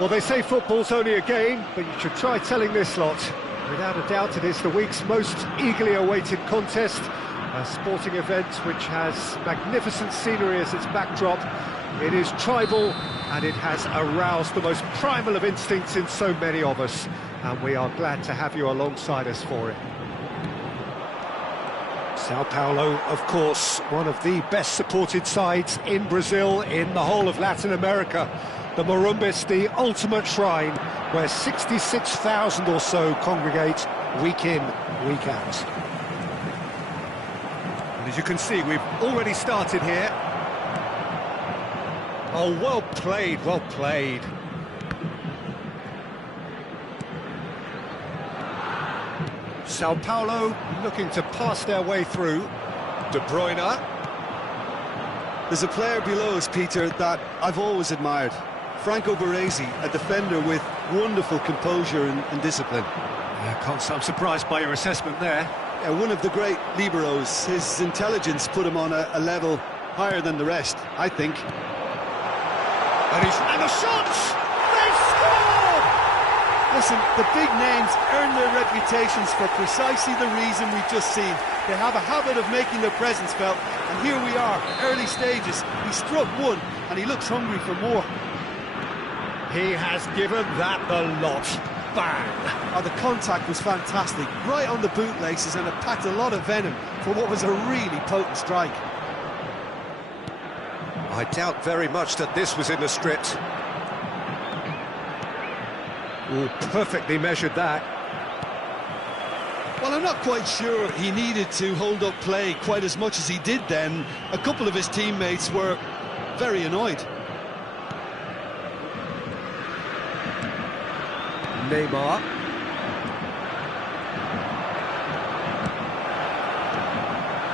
Well, they say football's only a game, but you should try telling this lot. Without a doubt, it is the week's most eagerly awaited contest, a sporting event which has magnificent scenery as its backdrop. It is tribal, and it has aroused the most primal of instincts in so many of us, and we are glad to have you alongside us for it. Sao Paulo, of course, one of the best supported sides in Brazil, in the whole of Latin America. The Morumbis, the ultimate shrine, where 66,000 or so congregate week in, week out. And as you can see, we've already started here. Oh, well played, well played. Sao Paulo looking to pass their way through. De Bruyne. There's a player below us, Peter, that I've always admired. Franco Baresi, a defender with wonderful composure and discipline. Yeah, I'm surprised by your assessment there. Yeah, one of the great liberos. His intelligence put him on a level higher than the rest, I think. And the shots! They score! Listen, the big names earn their reputations for precisely the reason we've just seen. They have a habit of making their presence felt, and here we are, early stages. He struck one, and he looks hungry for more. He has given that the lot. Bang! Oh, the contact was fantastic, right on the bootlaces, and it packed a lot of venom for what was a really potent strike. I doubt very much that this was in the script. Oh, perfectly measured that. Well, I'm not quite sure he needed to hold up play quite as much as he did then. A couple of his teammates were very annoyed. Neymar.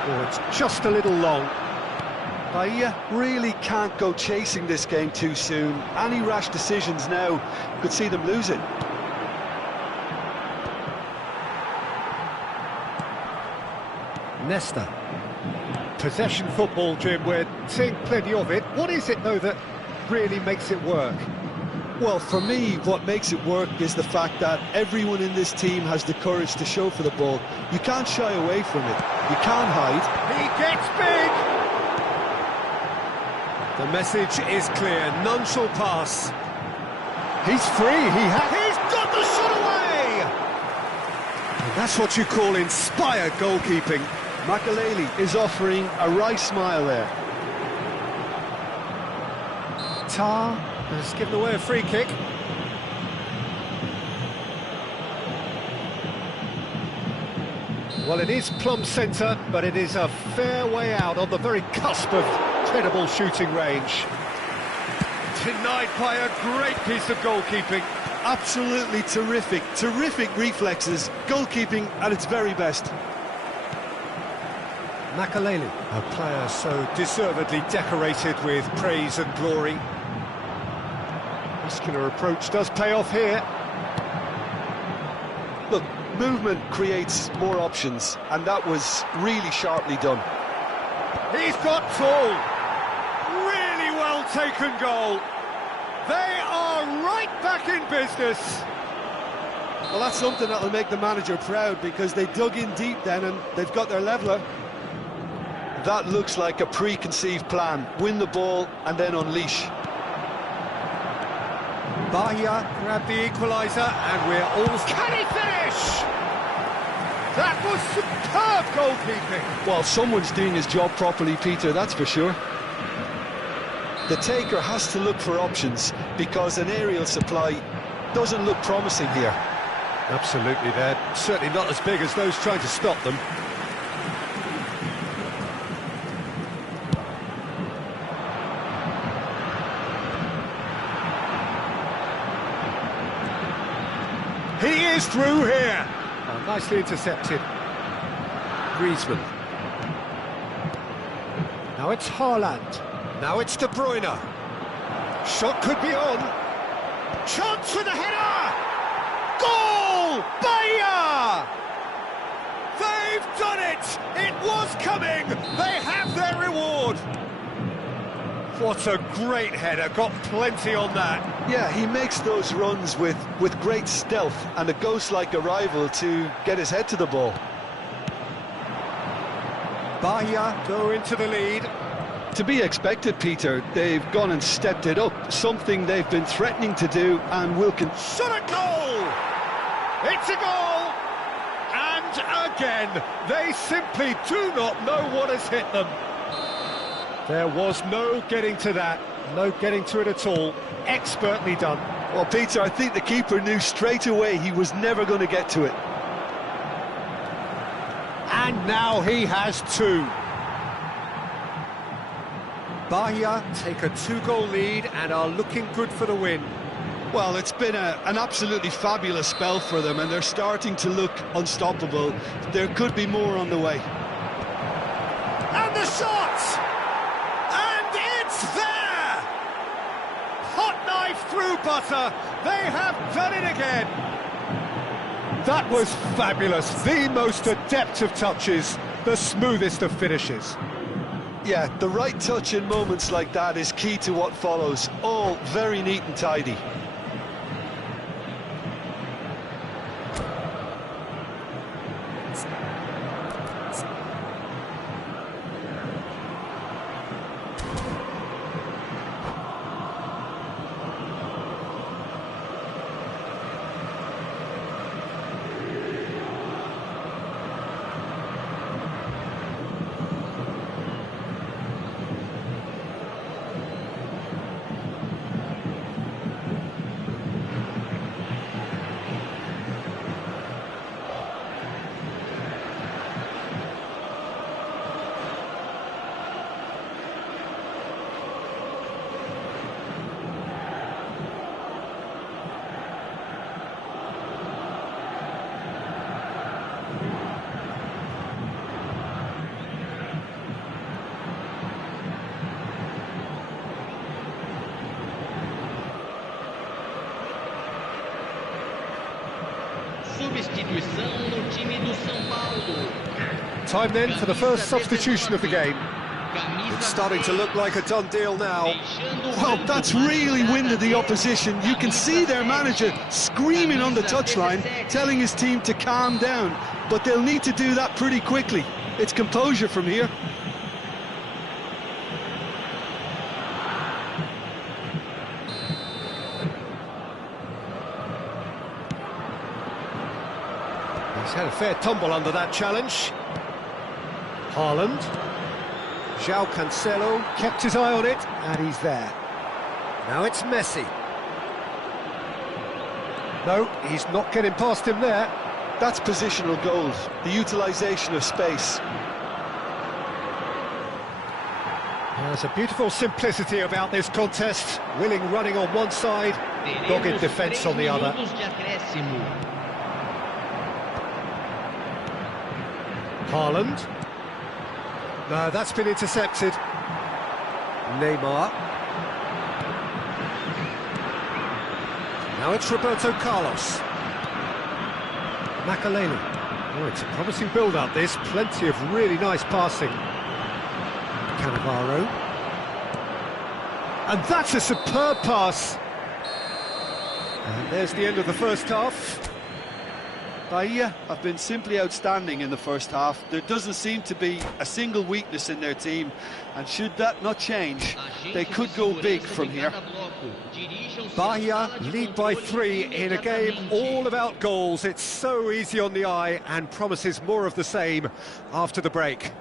Oh, it's just a little long. I really can't go chasing this game too soon. Any rash decisions now could see them lose it. Nesta. Possession football, Jim, we're seeing plenty of it. What is it, though, that really makes it work? Well, for me, what makes it work is the fact that everyone in this team has the courage to show for the ball. You can't shy away from it. You can't hide. He gets big! The message is clear, none shall pass. He's free, he's got the shot away! And that's what you call inspired goalkeeping. Makelele is offering a right smile there. Tar has given away a free kick. Well, it is plumb centre, but it is a fair way out on the very cusp of credible shooting range. Denied by a great piece of goalkeeping. Absolutely terrific, terrific reflexes. Goalkeeping at its very best. Makelele, a player so deservedly decorated with praise and glory. Muscular approach does pay off here. Look, movement creates more options, and that was really sharply done. He's got full. Really well taken goal. They are right back in business. Well, that's something that'll make the manager proud, because they dug in deep then and they've got their leveller. That looks like a preconceived plan. Win the ball and then unleash. Bahia grabbed the equaliser, and we're all... Can he finish? That was superb goalkeeping. Well, someone's doing his job properly, Peter, that's for sure. The taker has to look for options, because an aerial supply doesn't look promising here. Absolutely, they're certainly not as big as those trying to stop them. He is through here. Oh, nicely intercepted. Griezmann. Now it's Haaland. Now it's De Bruyne. Shot could be on. Chance with a header! Goal! Bahia! They've done it! It was coming! They have their reward! What a great header, got plenty on that. Yeah, he makes those runs with great stealth and a ghost-like arrival to get his head to the ball. Bahia go into the lead. To be expected, Peter. They've gone and stepped it up, something they've been threatening to do, and will shot at goal! It's a goal! And again, they simply do not know what has hit them. There was no getting to that, no getting to it at all. Expertly done. Well, Peter, I think the keeper knew straight away he was never going to get to it. And now he has two. Bahia take a two-goal lead and are looking good for the win. Well, it's been an absolutely fabulous spell for them, and they're starting to look unstoppable. There could be more on the way. And the shot! And it's there! Hot knife through butter. They have done it again. That was fabulous. The most adept of touches, the smoothest of finishes. Yeah, the right touch in moments like that is key to what follows. All very neat and tidy. Substituição no time do São Paulo. Time then for the first substitution of the game. It's starting to look like a done deal now. Well, that's really winded the opposition. You can see their manager screaming on the touchline, telling his team to calm down. But they'll need to do that pretty quickly. It's composure from here. He's had a fair tumble under that challenge. Haaland. João Cancelo kept his eye on it, and he's there. Now it's Messi. No, he's not getting past him there. That's positional gold, the utilisation of space. There's a beautiful simplicity about this contest. Willing running on one side, dogged defence on the other. Haaland. No, that's been intercepted. Neymar. Now it's Roberto Carlos. Makaleli. Oh, it's a promising build-up, this. Plenty of really nice passing. Cannavaro. And that's a superb pass. And there's the end of the first half. Bahia have been simply outstanding in the first half. There doesn't seem to be a single weakness in their team, and should that not change, they could go big from here. Bahia lead by 3 in a game all about goals. It's so easy on the eye and promises more of the same after the break.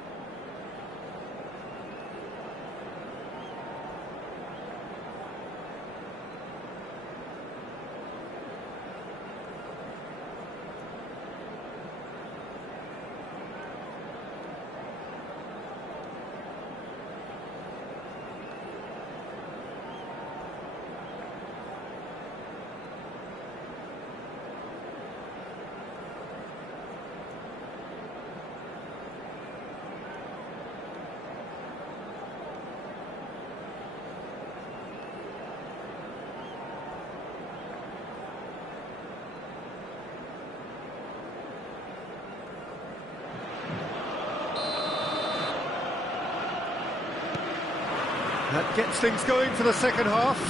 That gets things going for the second half.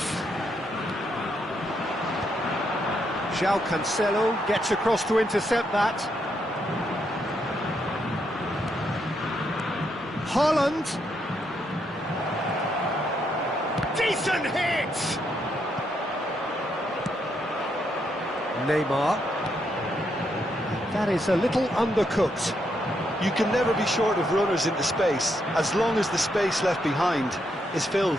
João Cancelo gets across to intercept that. Haaland. Decent hit! Neymar. That is a little undercooked. You can never be short of runners into space, as long as the space left behind is filled.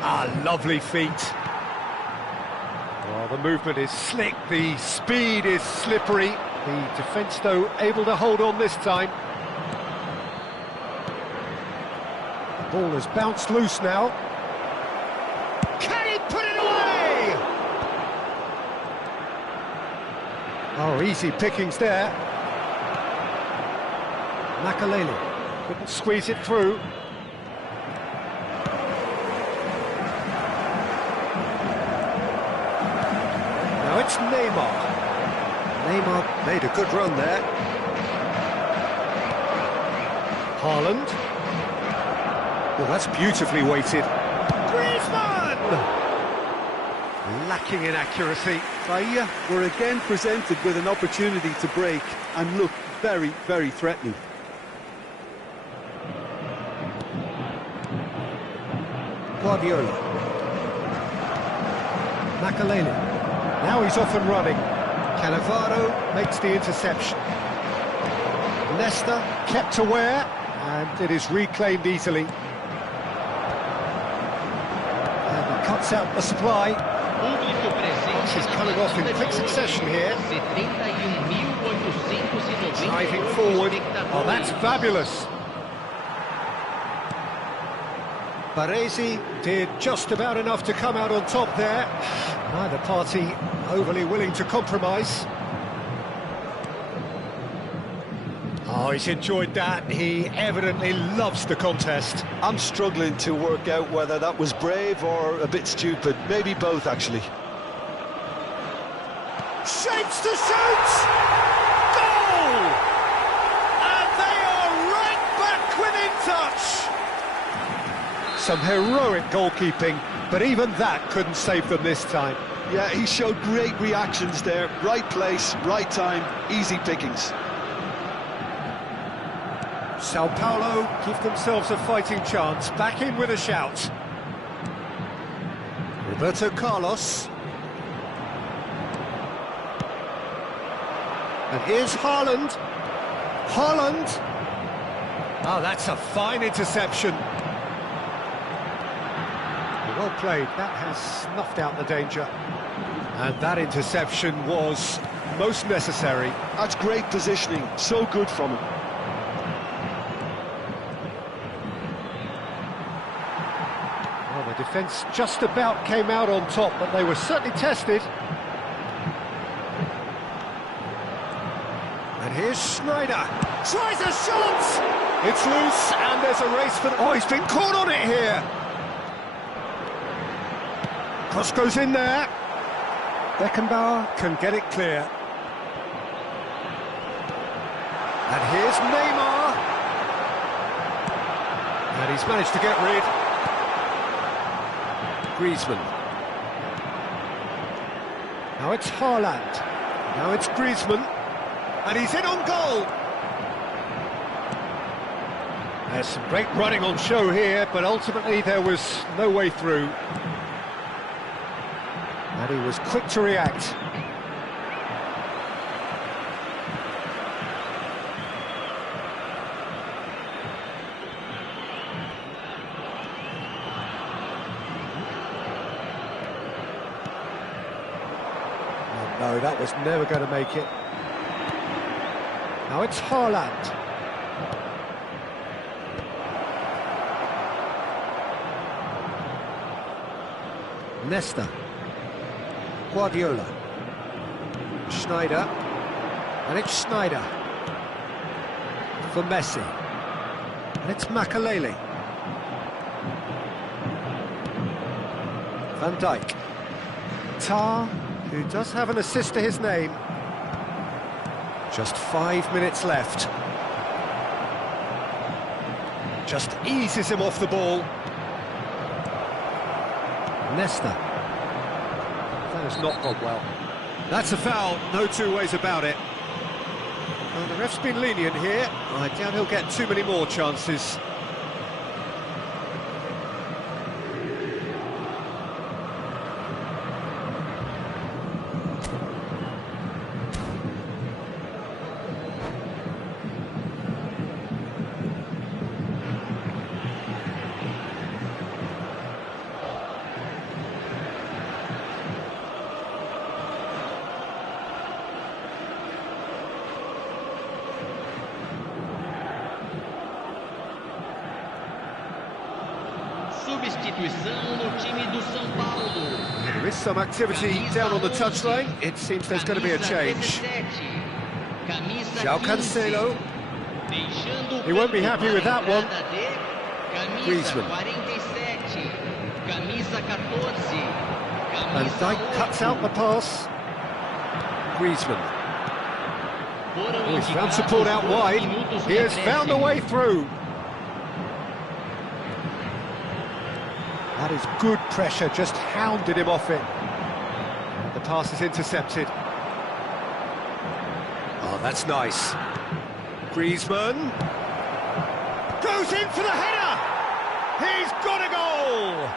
Ah, lovely feet. Well, the movement is slick, the speed is slippery. The defence, though, able to hold on this time. The ball has bounced loose now. Can he put it away? Oh, easy pickings there. Makaleli couldn't squeeze it through. Now it's Neymar. Neymar made a good run there. Haaland. Well, that's beautifully weighted. Griezmann! Lacking in accuracy. Bahia were again presented with an opportunity to break and look very, very threatening. Guardiola. Makaleli. Now he's off and running. Cannavaro makes the interception. Leicester kept aware, and it is reclaimed easily. And he cuts out the supply. He's coming off in quick succession here. Driving forward. Oh, that's fabulous. Baresi did just about enough to come out on top there. Neither party overly willing to compromise. Oh, he's enjoyed that. He evidently loves the contest. I'm struggling to work out whether that was brave or a bit stupid. Maybe both, actually. Shapes to shoot! Goal! And they are right back within touch! Some heroic goalkeeping, but even that couldn't save them this time. Yeah, he showed great reactions there. Right place, right time, easy pickings. Sao Paulo give themselves a fighting chance, back in with a shout. Roberto Carlos. And here's Haaland. Haaland! Oh, that's a fine interception. Well played, that has snuffed out the danger. And that interception was most necessary. That's great positioning, so good from him. Well, the defence just about came out on top, but they were certainly tested. And here's Schneider. Tries a shot! It's loose, and there's a race for... Oh, he's been caught on it here! Cross goes in there. Beckenbauer can get it clear. And here's Neymar. And he's managed to get rid. Griezmann. Now it's Haaland. Now it's Griezmann. And he's in on goal. There's some great running on show here, but ultimately there was no way through. And he was quick to react. Oh, no, that was never going to make it. Now it's Haaland. Leicester. Guardiola. Schneider. And it's Schneider. For Messi. And it's Makaleli. Van Dijk. Tar, who does have an assist to his name. Just 5 minutes left. Just eases him off the ball. Nesta. That has not gone well. That's a foul, no two ways about it. Well, the ref's been lenient here. I doubt he'll get too many more chances. Substituição no time do São Paulo. There is some activity down on the touchline. It seems there's going to be a change. João Cancelo. He won't be happy with that one. Griezmann. Van Dijk cuts out the pass. Griezmann. Oh, he's found support out wide. He has found a way through. That is good pressure, just hounded him off it. The pass is intercepted. Oh, that's nice. Griezmann goes in for the header! He's got a goal!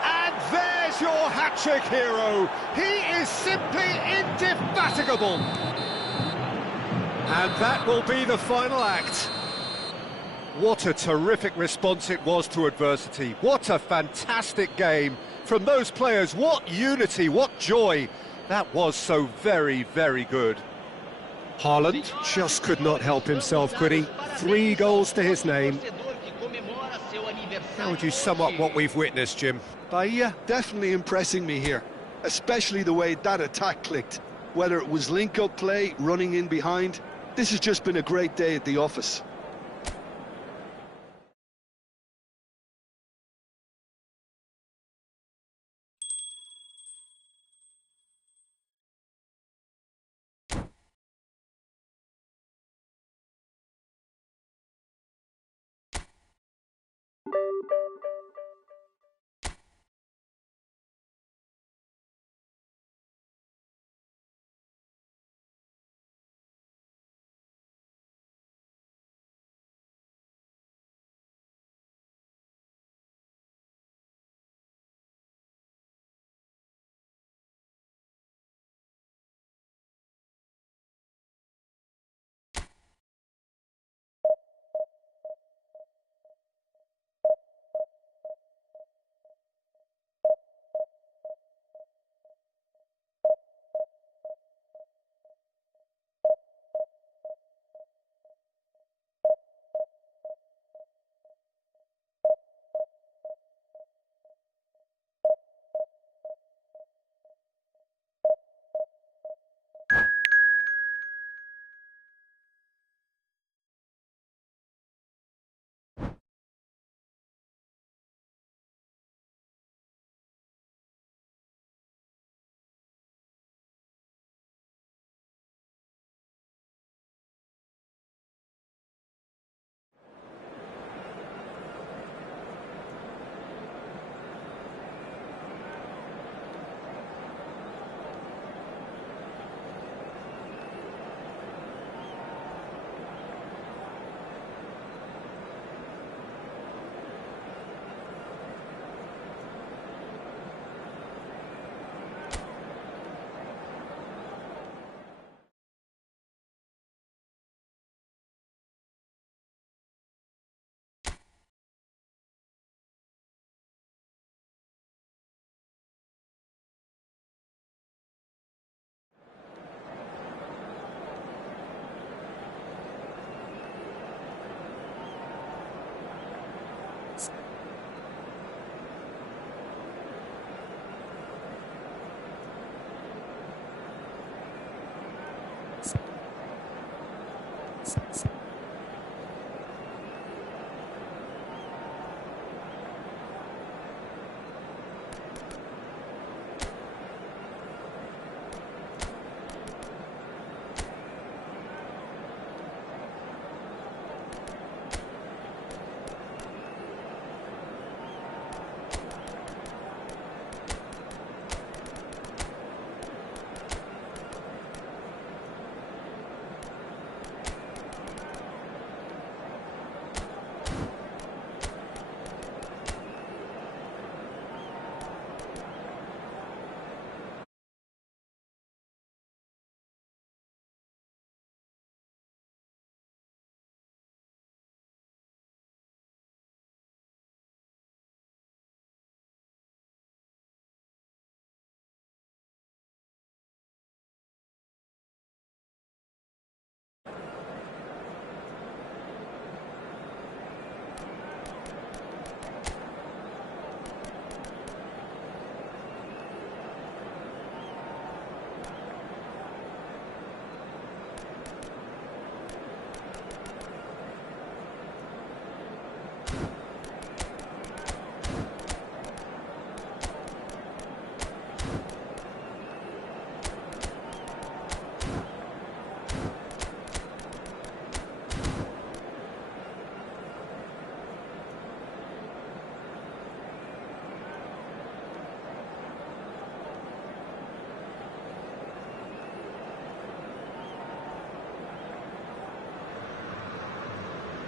And there's your hat-trick hero. He is simply indefatigable. And that will be the final act. What a terrific response it was to adversity. What a fantastic game from those players. What unity, what joy. That was so very, very good. Haaland just could not help himself, could he? 3 goals to his name. How would you sum up what we've witnessed, Jim? Bahia definitely impressing me here, especially the way that attack clicked. Whether it was link-up play, running in behind, this has just been a great day at the office.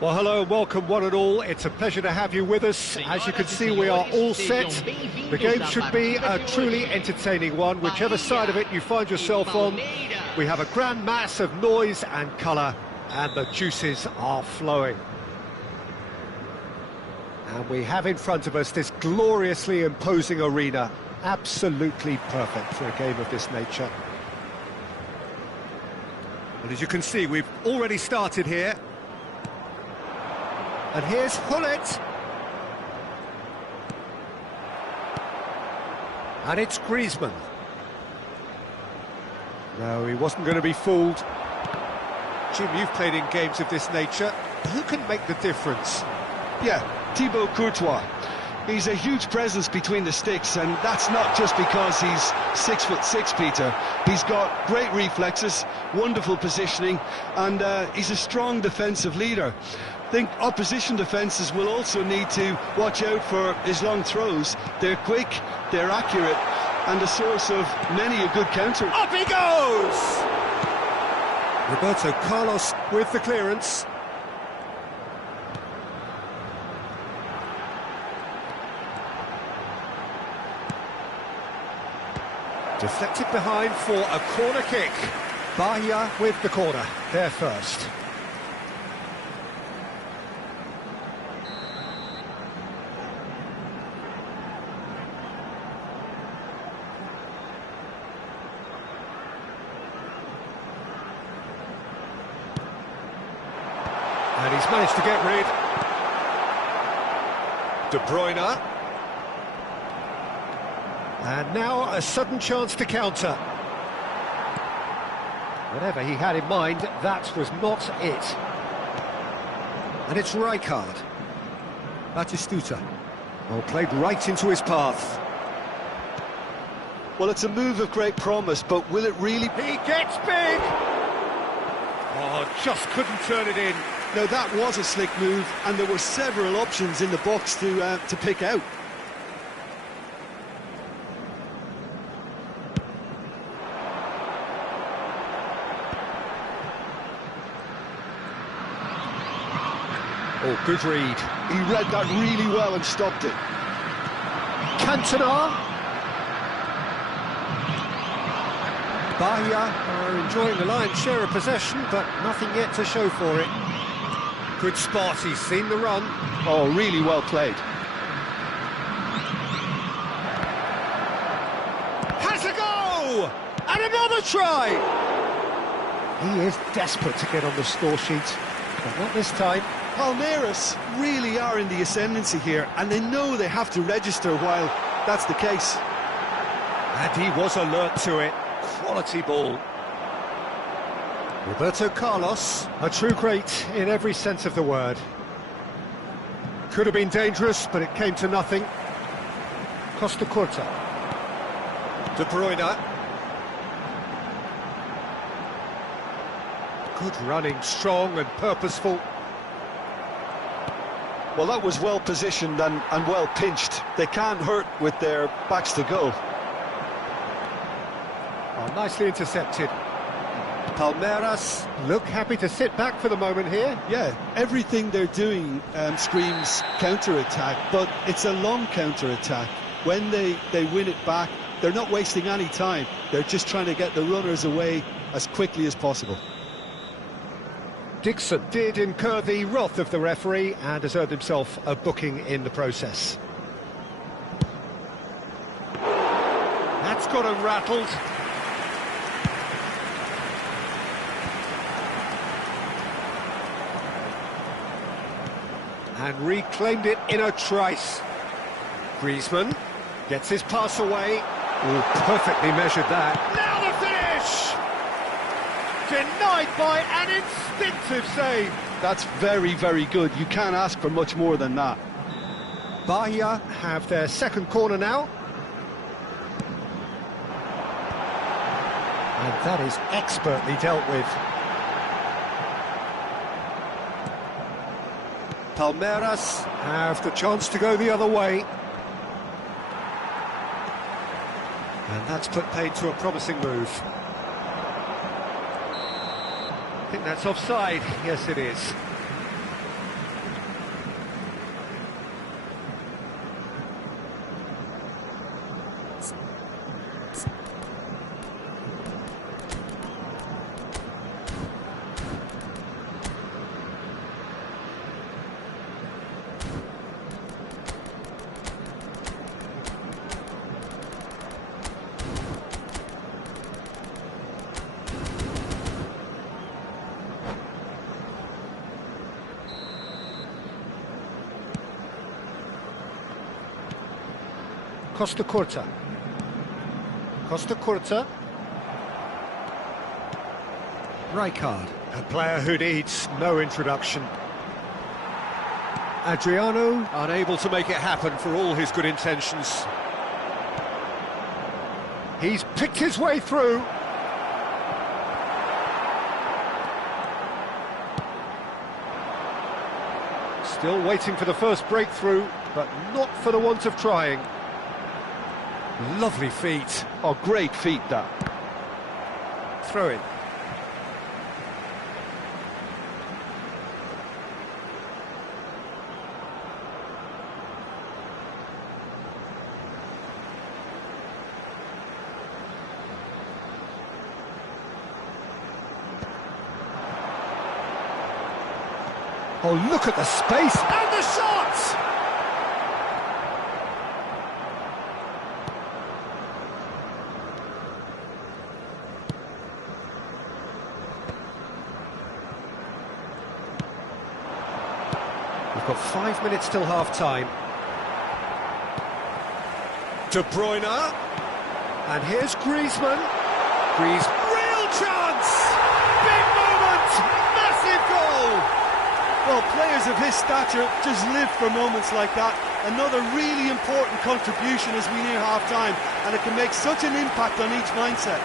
Well, hello and welcome one and all. It's a pleasure to have you with us. As you can see, we are all set. The game should be a truly entertaining one, whichever side of it you find yourself on. We have a grand mass of noise and colour, and the juices are flowing. And we have in front of us this gloriously imposing arena, absolutely perfect for a game of this nature. And as you can see, we've already started here. And here's Hullet. And it's Griezmann. No, he wasn't going to be fooled. Jim, you've played in games of this nature. Who can make the difference? Yeah, Thibaut Courtois. He's a huge presence between the sticks, and that's not just because he's 6'6", Peter. He's got great reflexes, wonderful positioning, and he's a strong defensive leader. I think opposition defences will also need to watch out for his long throws. They're quick, they're accurate, and a source of many a good counter. Up he goes! Roberto Carlos with the clearance. Deflected behind for a corner kick. Bahia with the corner, there first. And he's managed to get rid. De Bruyne. And now a sudden chance to counter. Whatever he had in mind, that was not it. And it's Rijkaard. Batistuta. Well, played right into his path. Well, it's a move of great promise, but will it really... He gets big! Oh, just couldn't turn it in. Now, that was a slick move, and there were several options in the box to pick out. Oh, good read. He read that really well and stopped it. Cantona. Bahia are enjoying the lion's share of possession, but nothing yet to show for it. Good spot, he's seen the run. Oh, really well played. Has a go! And another try! He is desperate to get on the score sheet, but not this time. Palmeiras really are in the ascendancy here, and they know they have to register while that's the case. And he was alert to it. Quality ball. Roberto Carlos, a true great in every sense of the word. Could have been dangerous, but it came to nothing. Costa Curta. De Bruyne. Good running, strong and purposeful. Well, that was well positioned and well pinched. They can't hurt with their backs to goal. Oh, nicely intercepted. Palmeiras look happy to sit back for the moment here. Yeah, everything they're doing screams counter-attack, but it's a long counter-attack. When they win it back, they're not wasting any time. They're just trying to get the runners away as quickly as possible. Dixon did incur the wrath of the referee and has earned himself a booking in the process. That's got him rattled. And reclaimed it in a trice. Griezmann gets his pass away. Oh, perfectly measured that. Now the finish! Denied by an instinctive save. That's very, very good. You can't ask for much more than that. Bahia have their second corner now. And that is expertly dealt with. Palmeiras have the chance to go the other way. And that's put paid to a promising move. I think that's offside. Yes, it is. Costa Curta. Costa Curta. Rijkaard, a player who needs no introduction. Adriano, unable to make it happen for all his good intentions. He's picked his way through. Still waiting for the first breakthrough, but not for the want of trying. Lovely feet. Oh, great feet, that. Throw in. Oh, look at the space and the shot! We've got 5 minutes till half-time. De Bruyne. And here's Griezmann. Real chance! Big moment! Massive goal! Well, players of his stature just live for moments like that. Another really important contribution as we near half-time, and it can make such an impact on each mindset.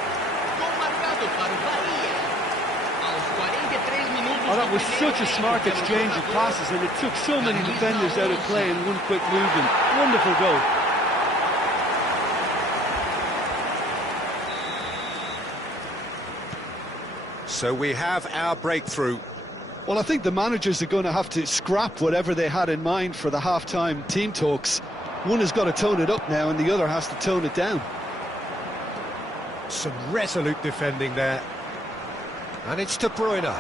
Oh, that was such a smart exchange of passes, and it took so many defenders out of play in one quick movement. Wonderful goal. So we have our breakthrough. Well, I think the managers are going to have to scrap whatever they had in mind for the half-time team talks. One has got to tone it up now, and the other has to tone it down. Some resolute defending there. And it's De Bruyne.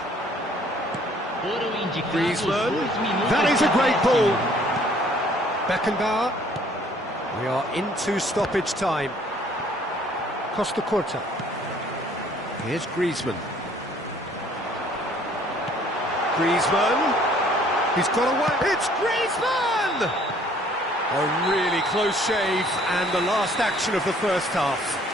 Griezmann. That is a great ball. Beckenbauer. We are into stoppage time. Costa Curta. Here's Griezmann. Griezmann. He's got away. It's Griezmann! A really close shave, and the last action of the first half.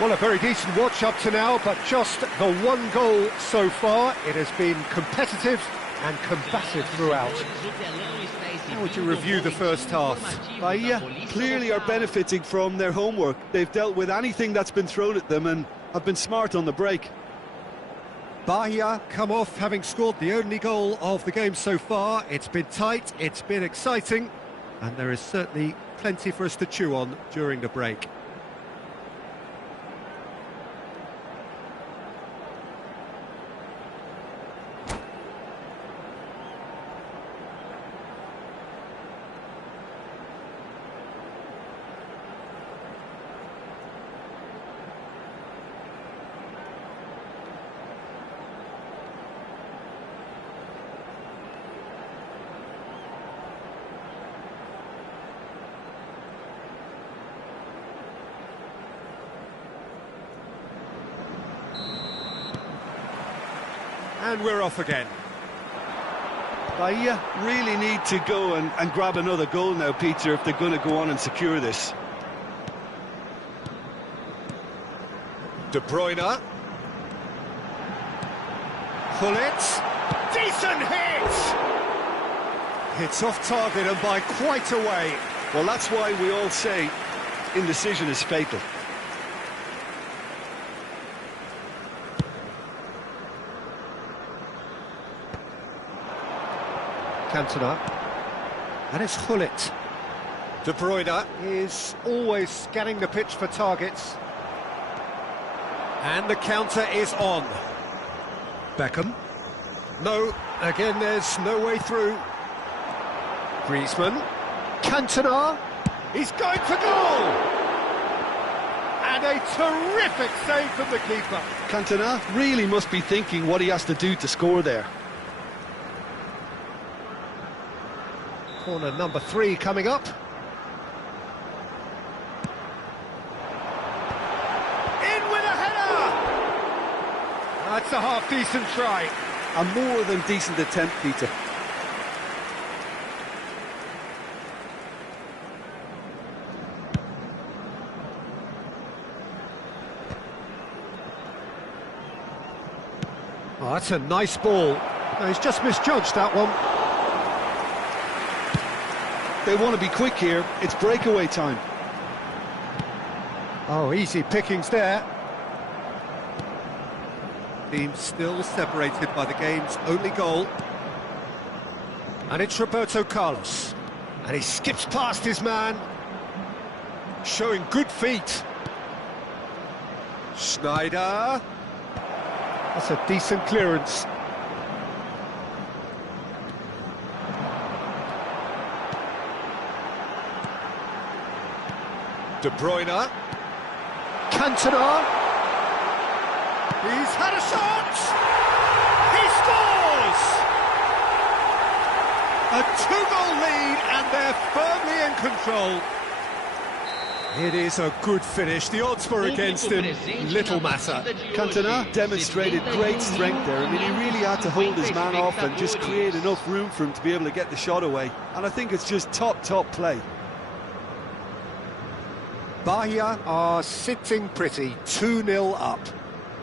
Well, a very decent watch up to now, but just the one goal so far. It has been competitive and combative throughout. How would you review the first half? Bahia clearly are benefiting from their homework. They've dealt with anything that's been thrown at them and have been smart on the break. Bahia come off having scored the only goal of the game so far. It's been tight, it's been exciting, and there is certainly plenty for us to chew on during the break. And we're off again. Bahia really need to go and grab another goal now, Peter, if they're going to go on and secure this. De Bruyne. Gullit. Decent hit! It's off target and by quite a way. Well, that's why we all say indecision is fatal. Cantona. And it's Gullit. De Bruyne is always scanning the pitch for targets. And the counter is on. Beckham. No, again there's no way through. Griezmann. Cantona. He's going for goal! And a terrific save from the keeper. Cantona really must be thinking what he has to do to score there. Corner number 3 coming up. In with a header! That's a half-decent try. A more than decent attempt, Peter. Oh, that's a nice ball. No, he's just misjudged that one. They want to be quick here. It's breakaway time. Oh, easy pickings there. Team still separated by the game's only goal. And it's Roberto Carlos. And he skips past his man, showing good feet. Schneider. That's a decent clearance. De Bruyne. Cantona. He's had a shot! He scores! A 2-goal lead and they're firmly in control. It is a good finish. The odds were against him. Little matter. Cantona demonstrated great strength there. I mean, he really had to hold his man off and just create enough room for him to be able to get the shot away. And I think it's just top play. Bahia are sitting pretty, 2-0 up.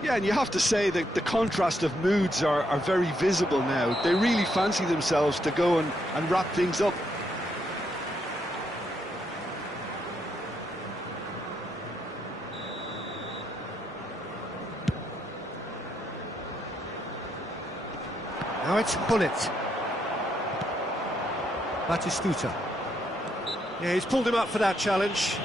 Yeah, and you have to say that the contrast of moods are very visible now. They really fancy themselves to go and wrap things up. Now it's Bullet. Batistuta. Yeah, he's pulled him up for that challenge.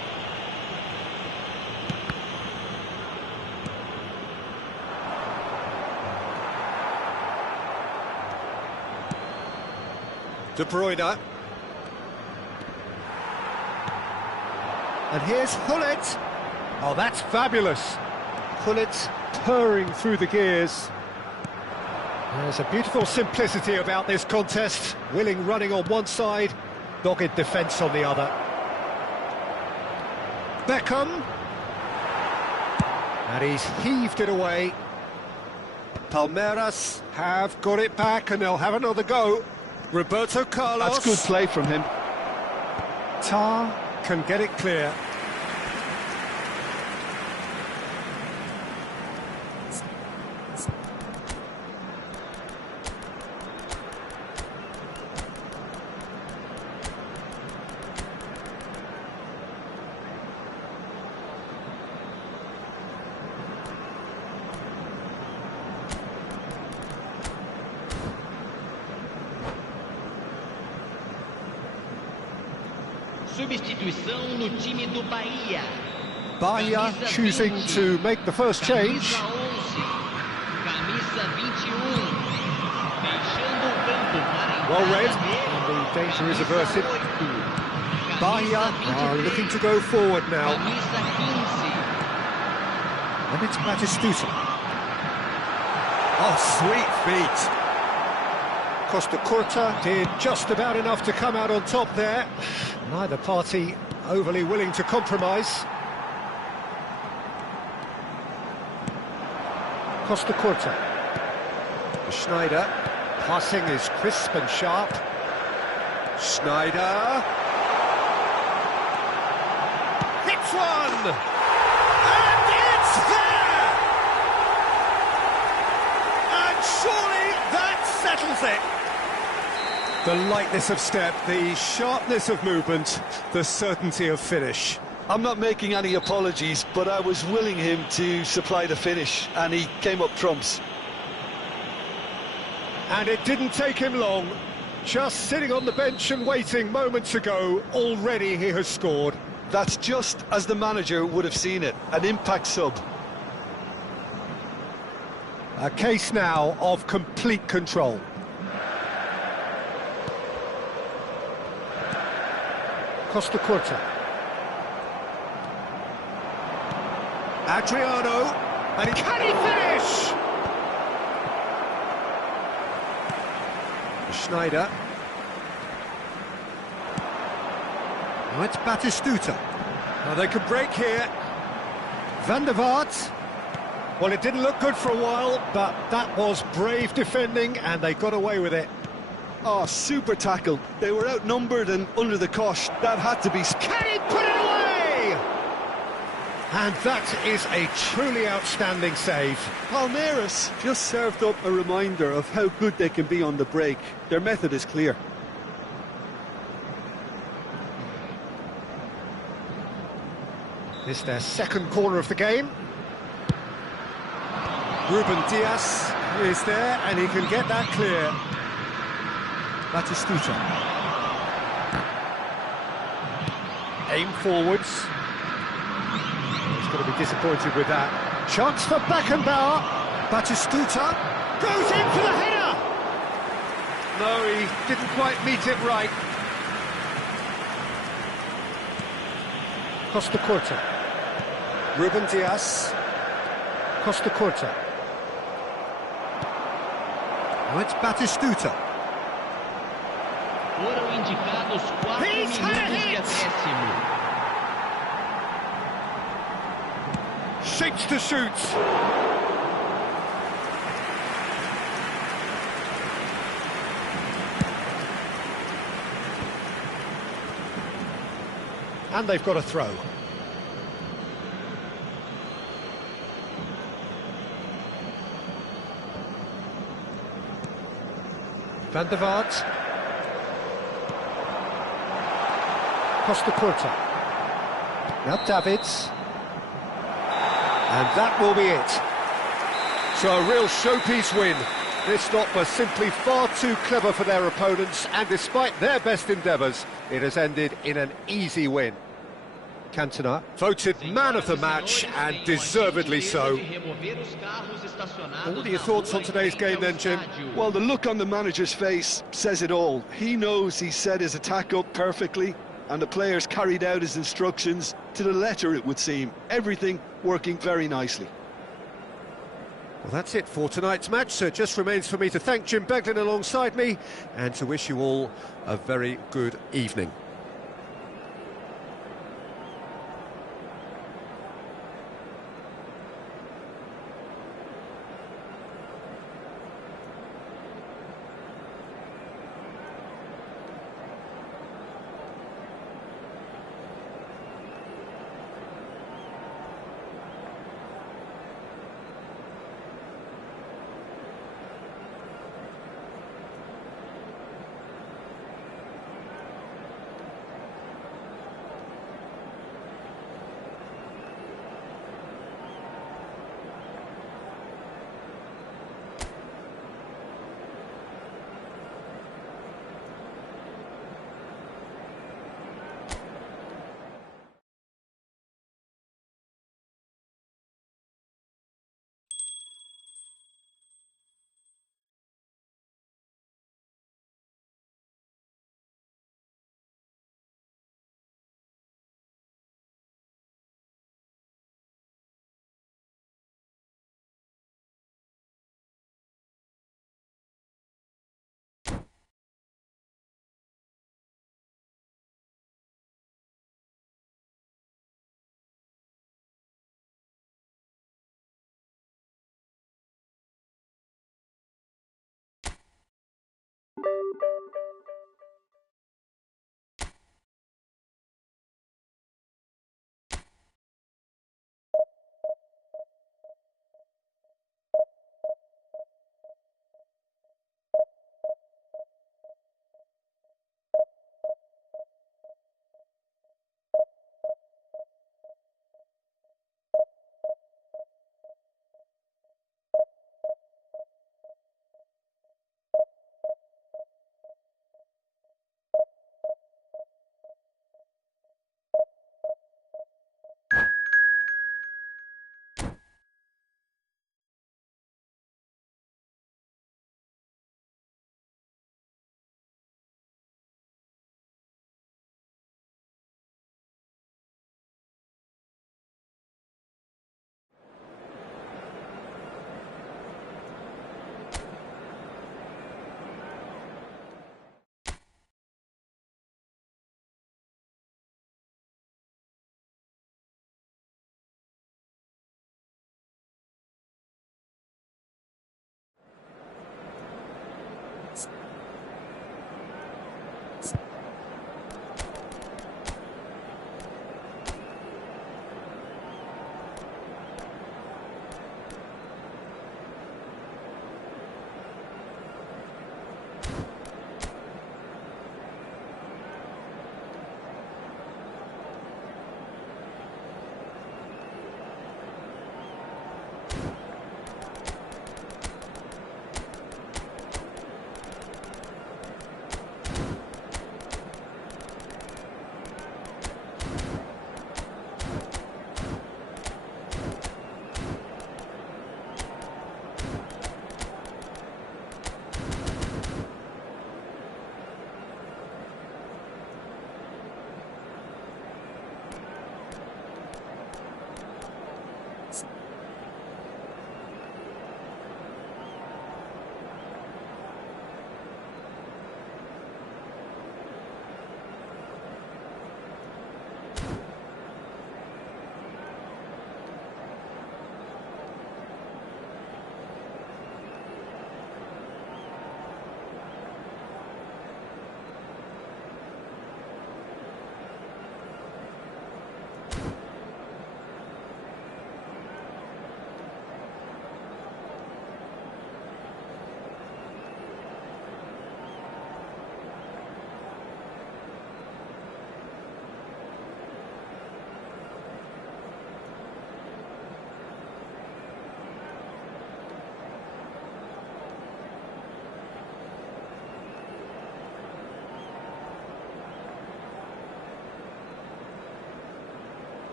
De Bruyne. And here's Hullet. Oh, that's fabulous. Hullet purring through the gears. There's a beautiful simplicity about this contest. Willing running on one side, dogged defence on the other. Beckham. And he's heaved it away. Palmeiras have got it back and they'll have another go. Roberto Carlos. That's good play from him. Tar can get it clear. Substituição no time do Bahia. Bahia choosing to make the first change. Camisa 21. Deixando o campo para Well read, and the danger is averted. Bahia are looking to go forward now. Camisa 15. And it's Batistuta. Oh, sweet feet. Costa Curta did just about enough to come out on top there. Neither party overly willing to compromise. Costa Curta. Schneider. Passing is crisp and sharp. Schneider. Hits one! And it's there! And surely that settles it. The lightness of step, the sharpness of movement, the certainty of finish. I'm not making any apologies, but I was willing him to supply the finish, and he came up trumps. And it didn't take him long. Just sitting on the bench and waiting moments ago, already he has scored. That's just as the manager would have seen it, an impact sub. A case now of complete control. Costa Curta. Adriano, and can he finish? Schneider. Now it's Batistuta. Now they could break here. Van der Vaart. Well, it didn't look good for a while, but that was brave defending, and they got away with it. Oh, super tackle. They were outnumbered and under the cosh. That had to be... Can he put it away? And that is a truly outstanding save. Palmeiras just served up a reminder of how good they can be on the break. Their method is clear. This is their second corner of the game. Ruben Dias is there, and he can get that clear. Batistuta. Aim forwards. He's got to be disappointed with that. Chance for Beckenbauer. Batistuta goes in for the header. No, he didn't quite meet it right. Costa Curta. Ruben Dias. Costa Curta. Now it's Batistuta. Foram indicados 4 minutos de acréscimo. Shapes to shoot. And they've got a throw. Van der Vaart. Costa Curta. Now Davids. And that will be it. So a real showpiece win. This lot was simply far too clever for their opponents, and despite their best endeavours, it has ended in an easy win. Cantona voted man of the match, and deservedly so. What are your thoughts on today's game then, Jim? Well, the look on the manager's face says it all. He knows he set his attack up perfectly, and the players carried out his instructions to the letter, it would seem. Everything working very nicely. Well, that's it for tonight's match, so it just remains for me to thank Jim Beglin alongside me, and to wish you all a very good evening.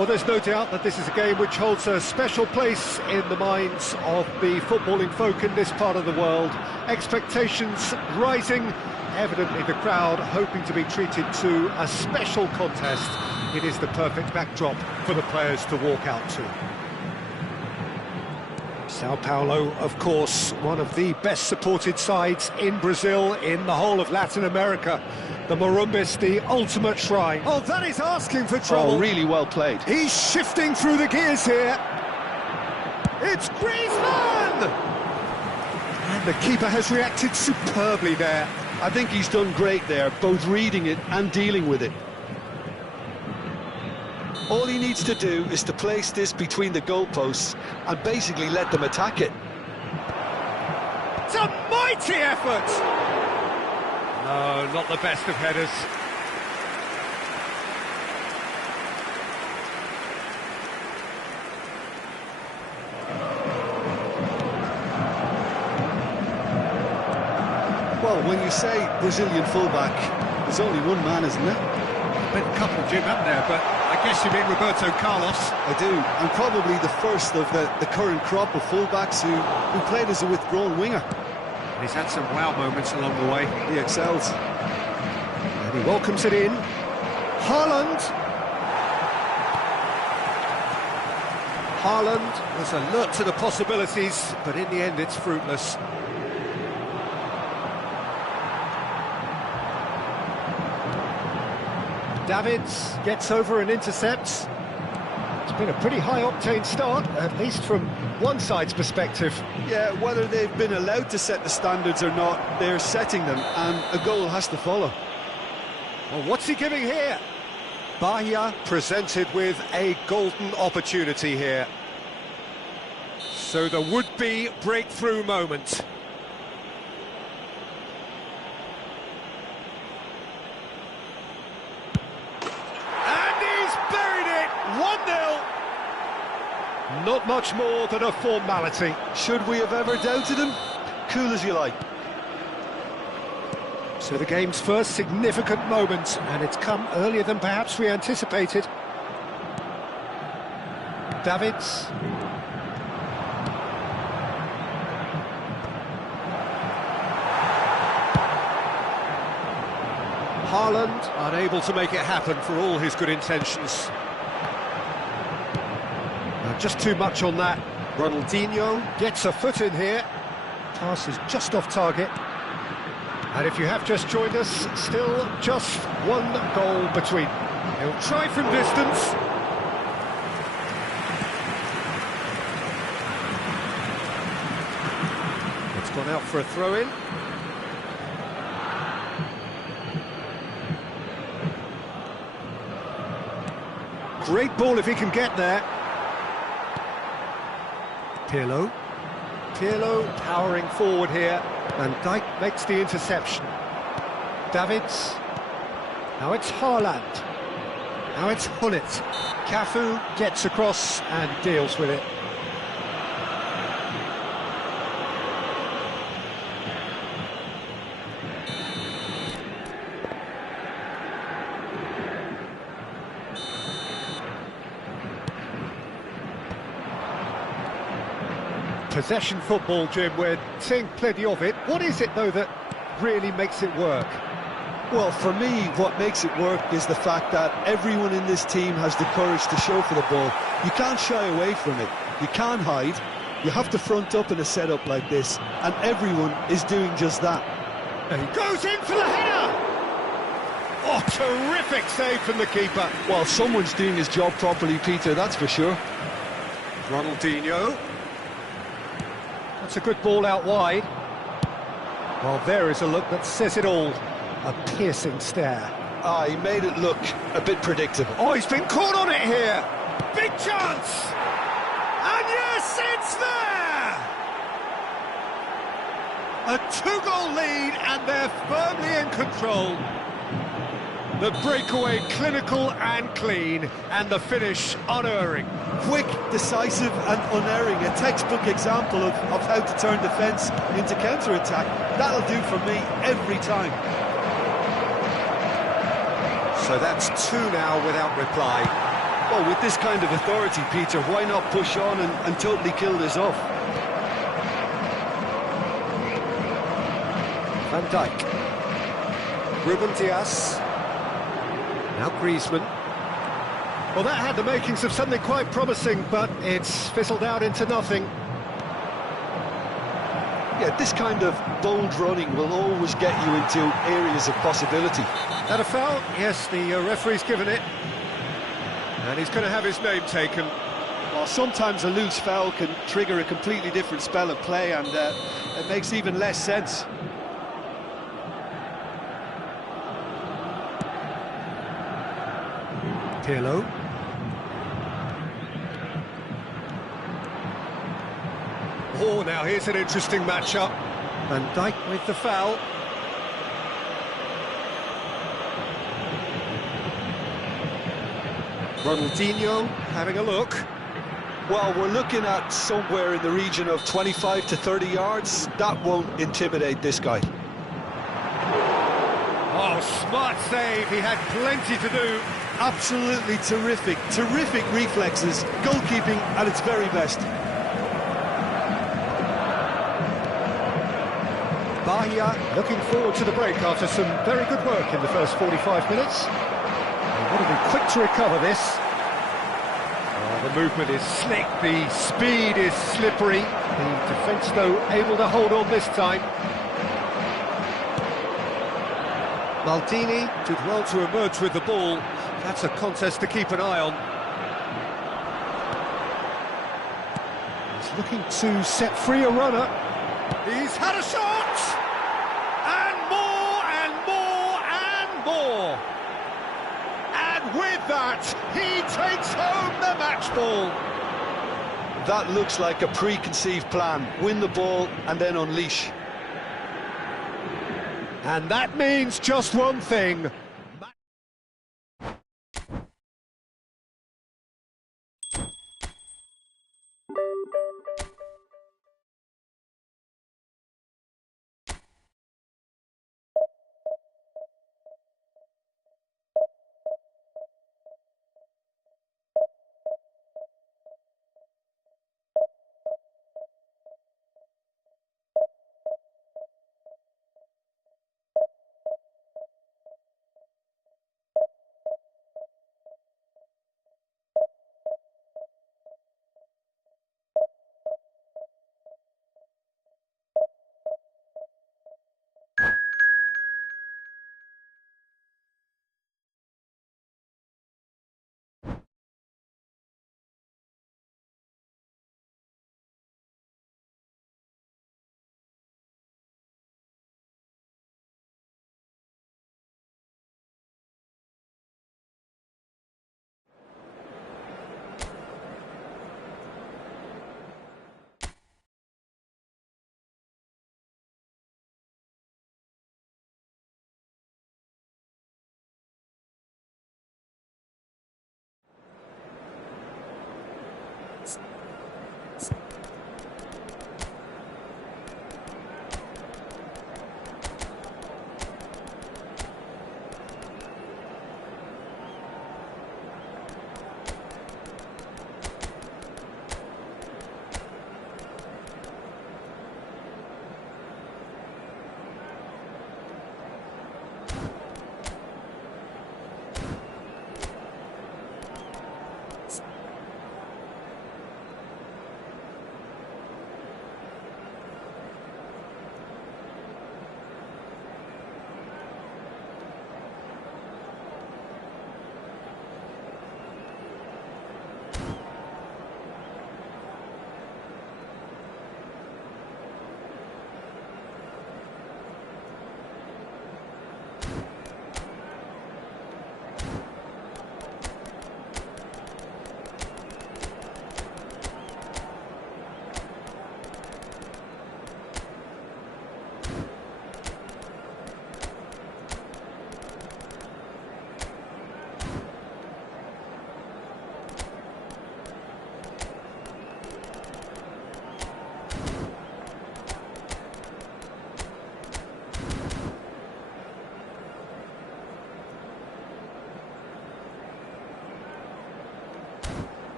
Well, there's no doubt that this is a game which holds a special place in the minds of the footballing folk in this part of the world. Expectations rising, evidently the crowd hoping to be treated to a special contest. It is the perfect backdrop for the players to walk out to. Sao Paulo, of course, one of the best supported sides in Brazil, in the whole of Latin America. The Morumbis, the ultimate shrine. Oh, that is asking for trouble. Oh, really well played. He's shifting through the gears here. It's Griezmann! And the keeper has reacted superbly there. I think he's done great there, both reading it and dealing with it. All he needs to do is to place this between the goalposts and basically let them attack it. It's a mighty effort! No, not the best of headers. Well, when you say Brazilian fullback, there's only one man, isn't there? Been a couple, Jim, haven't there? But I guess you mean Roberto Carlos. I do, and probably the first of the current crop of fullbacks who played as a withdrawn winger. He's had some wow moments along the way. He excels. And he welcomes it in. Haaland. Haaland was alert to the possibilities, but in the end it's fruitless. Davids gets over and intercepts. It's been a pretty high-octane start, at least from one side's perspective. Yeah, whether they've been allowed to set the standards or not, they're setting them, and a goal has to follow. Well, what's he giving here? Bahia presented with a golden opportunity here. So the would-be breakthrough moment. Not much more than a formality. Should we have ever doubted him? Cool as you like. So the game's first significant moment, and it's come earlier than perhaps we anticipated. Davids. Haaland unable to make it happen for all his good intentions. Just too much on that. Ronaldinho gets a foot in here. Pass is just off target. And if you have just joined us, still just one goal between. He'll try from distance. It's gone out for a throw-in. Great ball if he can get there. Pirlo powering forward here. Van Dijk makes the interception. Davids. Now it's Haaland. Now it's Hullet. Cafu gets across and deals with it. Possession football, Jim, we're seeing plenty of it. What is it, though, that really makes it work? Well, for me, what makes it work is the fact that everyone in this team has the courage to show for the ball. You can't shy away from it. You can't hide. You have to front up in a setup like this, and everyone is doing just that. And he goes in for the header! Oh, terrific save from the keeper. Well, someone's doing his job properly, Peter, that's for sure. Ronaldinho. That's a good ball out wide. Well, there is a look that says it all. A piercing stare. Ah, he made it look a bit predictable. Oh, he's been caught on it here. Big chance. And yes, it's there. A two-goal lead, and they're firmly in control. The breakaway clinical and clean, and the finish unerring. Quick, decisive and unerring. A textbook example of how to turn defence into counter-attack. That'll do for me every time. So that's two now without reply. Well, with this kind of authority, Peter, why not push on and totally kill this off? Van Dijk. Ruben Dias. Now Griezmann. Well, that had the makings of something quite promising, but it's fizzled out into nothing. Yeah, this kind of bold running will always get you into areas of possibility. That a foul? Yes, the referee's given it. And he's going to have his name taken. Well, sometimes a loose foul can trigger a completely different spell of play, and it makes even less sense. Pirlo. Oh, now here's an interesting matchup. Van Dijk with the foul. Ronaldinho having a look. Well, we're looking at somewhere in the region of 25 to 30 yards. That won't intimidate this guy. Oh, smart save. He had plenty to do. Absolutely terrific. Terrific reflexes. Goalkeeping at its very best. Bahia looking forward to the break after some very good work in the first 45 minutes. They want to be quick to recover this. The movement is slick, the speed is slippery. The defence, though, able to hold on this time. Maldini did well to emerge with the ball. That's a contest to keep an eye on. He's looking to set free a runner. He's had a shot! And more, and more, and more! And with that, he takes home the match ball. That looks like a preconceived plan. Win the ball and then unleash. And that means just one thing.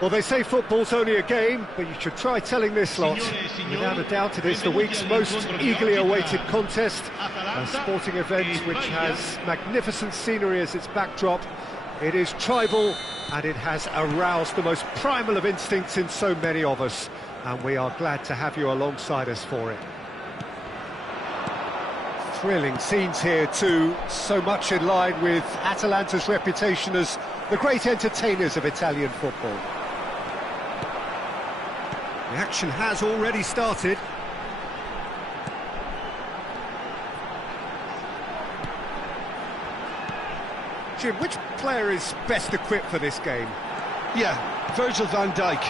Well, they say football's only a game, but you should try telling this lot. Without a doubt, it is the week's most eagerly awaited contest, a sporting event which has magnificent scenery as its backdrop. It is tribal, and it has aroused the most primal of instincts in so many of us, and we are glad to have you alongside us for it. Thrilling scenes here too, so much in line with Atalanta's reputation as the great entertainers of Italian football. The action has already started. Jim, which player is best equipped for this game? Yeah, Virgil van Dijk.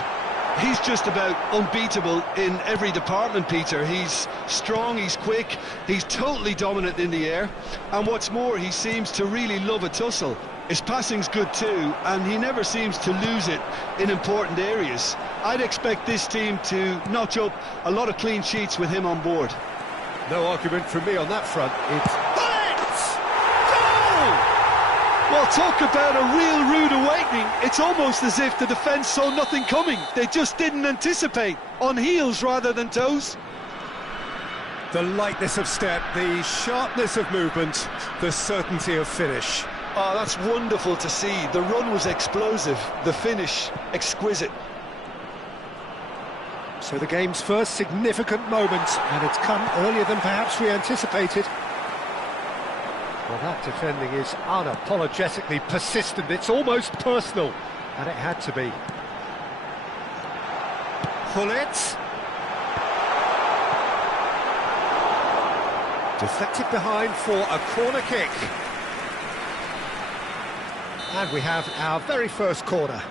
He's just about unbeatable in every department, Peter. He's strong, he's quick, he's totally dominant in the air, and what's more, he seems to really love a tussle. His passing's good too, and he never seems to lose it in important areas. I'd expect this team to notch up a lot of clean sheets with him on board. No argument from me on that front. It's... Well, talk about a real rude awakening. It's almost as if the defence saw nothing coming. They just didn't anticipate. On heels rather than toes. The lightness of step, the sharpness of movement, the certainty of finish. Oh, that's wonderful to see. The run was explosive, the finish exquisite. So the game's first significant moment, and it's come earlier than perhaps we anticipated. Well, that defending is unapologetically persistent. It's almost personal, and it had to be. Gullit. Deflected behind for a corner kick. And we have our very first corner.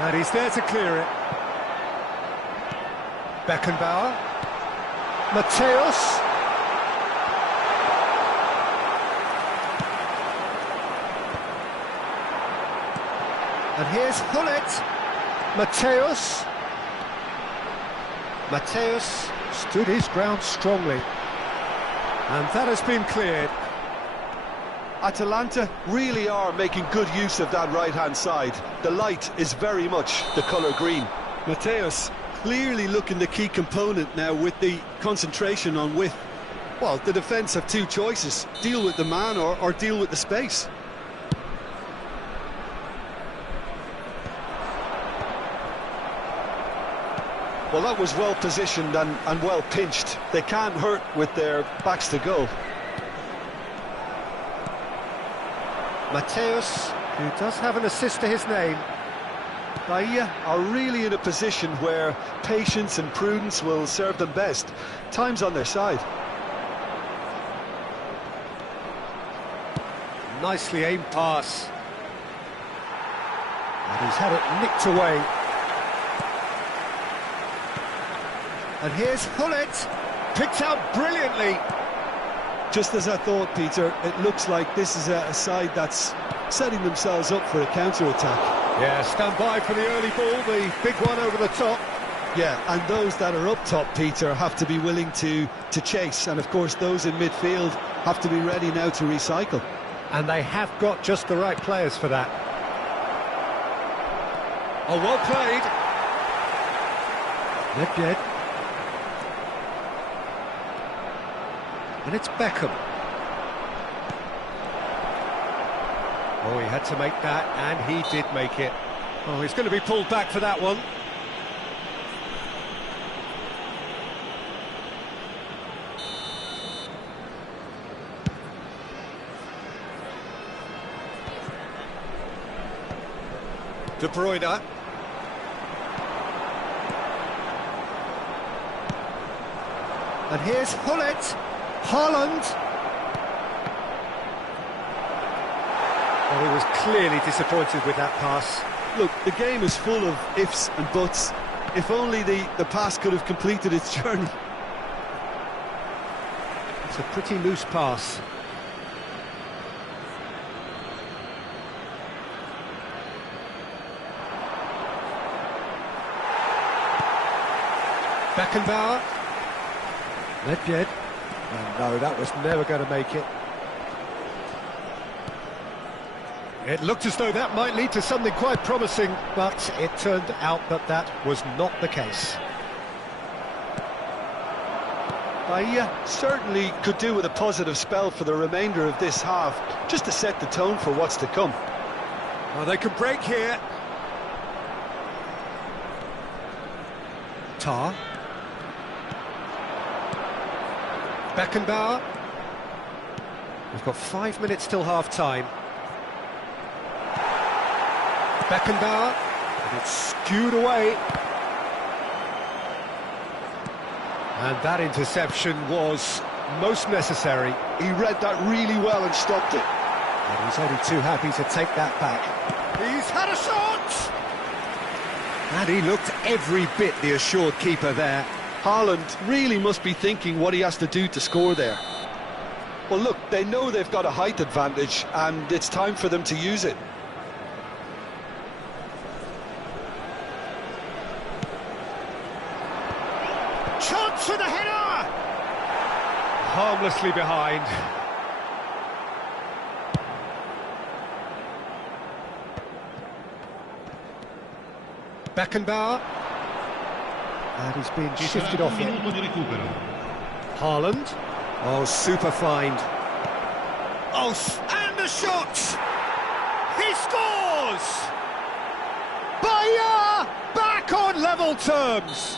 And he's there to clear it. Beckenbauer. Mateus. And here's Gullit. Mateus. Mateus stood his ground strongly. And that has been cleared. Atalanta really are making good use of that right-hand side. The light is very much the colour green. Mateus clearly looking the key component now with the concentration on width. Well, the defence have two choices. Deal with the man or deal with the space. Well, that was well positioned and well pinched. They can't hurt with their backs to goal. Mateus, who does have an assist to his name. Bahia are really in a position where patience and prudence will serve them best. Time's on their side. Nicely aimed pass. And he's had it nicked away. And here's Gullit, picked out brilliantly. Just as I thought, Peter, it looks like this is a side that's setting themselves up for a counter-attack. Yeah, stand by for the early ball, the big one over the top. Yeah, and those that are up top, Peter, have to be willing to chase. And, of course, those in midfield have to be ready now to recycle. And they have got just the right players for that. Oh, well played. Nedved. And it's Beckham. Oh, he had to make that, and he did make it. Oh, he's going to be pulled back for that one. De Bruyne. And here's Gullit. Haaland. Oh, he was clearly disappointed with that pass. Look, the game is full of ifs and buts. If only the pass could have completed its journey. It's a pretty loose pass. Beckenbauer. Nedved. Oh, no, that was never going to make it. It looked as though that might lead to something quite promising, but it turned out that that was not the case. I certainly could do with a positive spell for the remainder of this half, just to set the tone for what's to come. Well, they could break here. Tar. Beckenbauer. We've got 5 minutes till half-time. Beckenbauer, and it's skewed away. And that interception was most necessary. He read that really well and stopped it. And he's only too happy to take that back. He's had a shot! And he looked every bit the assured keeper there. Haaland really must be thinking what he has to do to score there. Well, look, they know they've got a height advantage, and it's time for them to use it. Chance for the header! Harmlessly behind. Beckenbauer. And he's been shifted off it. Haaland. Oh, super find. Oh, and the shot! He scores! Bayer back on level terms!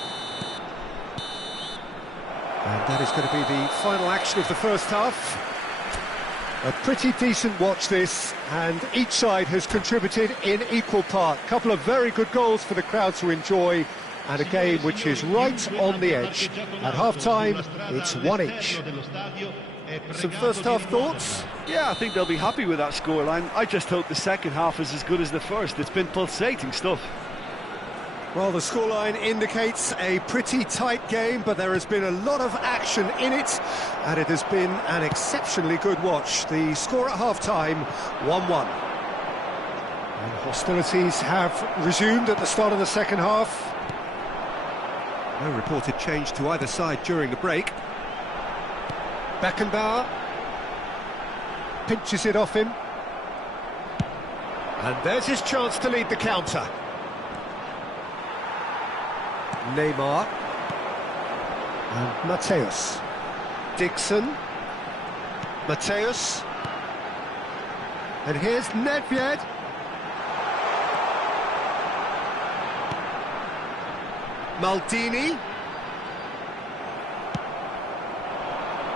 And that is going to be the final action of the first half. A pretty decent watch this, and each side has contributed in equal part. A couple of very good goals for the crowd to enjoy, and a game which is right on the edge. At half-time, it's one each. Some first-half thoughts? Yeah, I think they'll be happy with that scoreline. I just hope the second half is as good as the first. It's been pulsating stuff. Well, the scoreline indicates a pretty tight game, but there has been a lot of action in it, and it has been an exceptionally good watch. The score at half-time, 1-1. And hostilities have resumed at the start of the second half. No reported change to either side during the break. Beckenbauer pinches it off him. And there's his chance to lead the counter. Neymar. And Mateus. Dixon. Mateus. And here's Nedved. Maldini.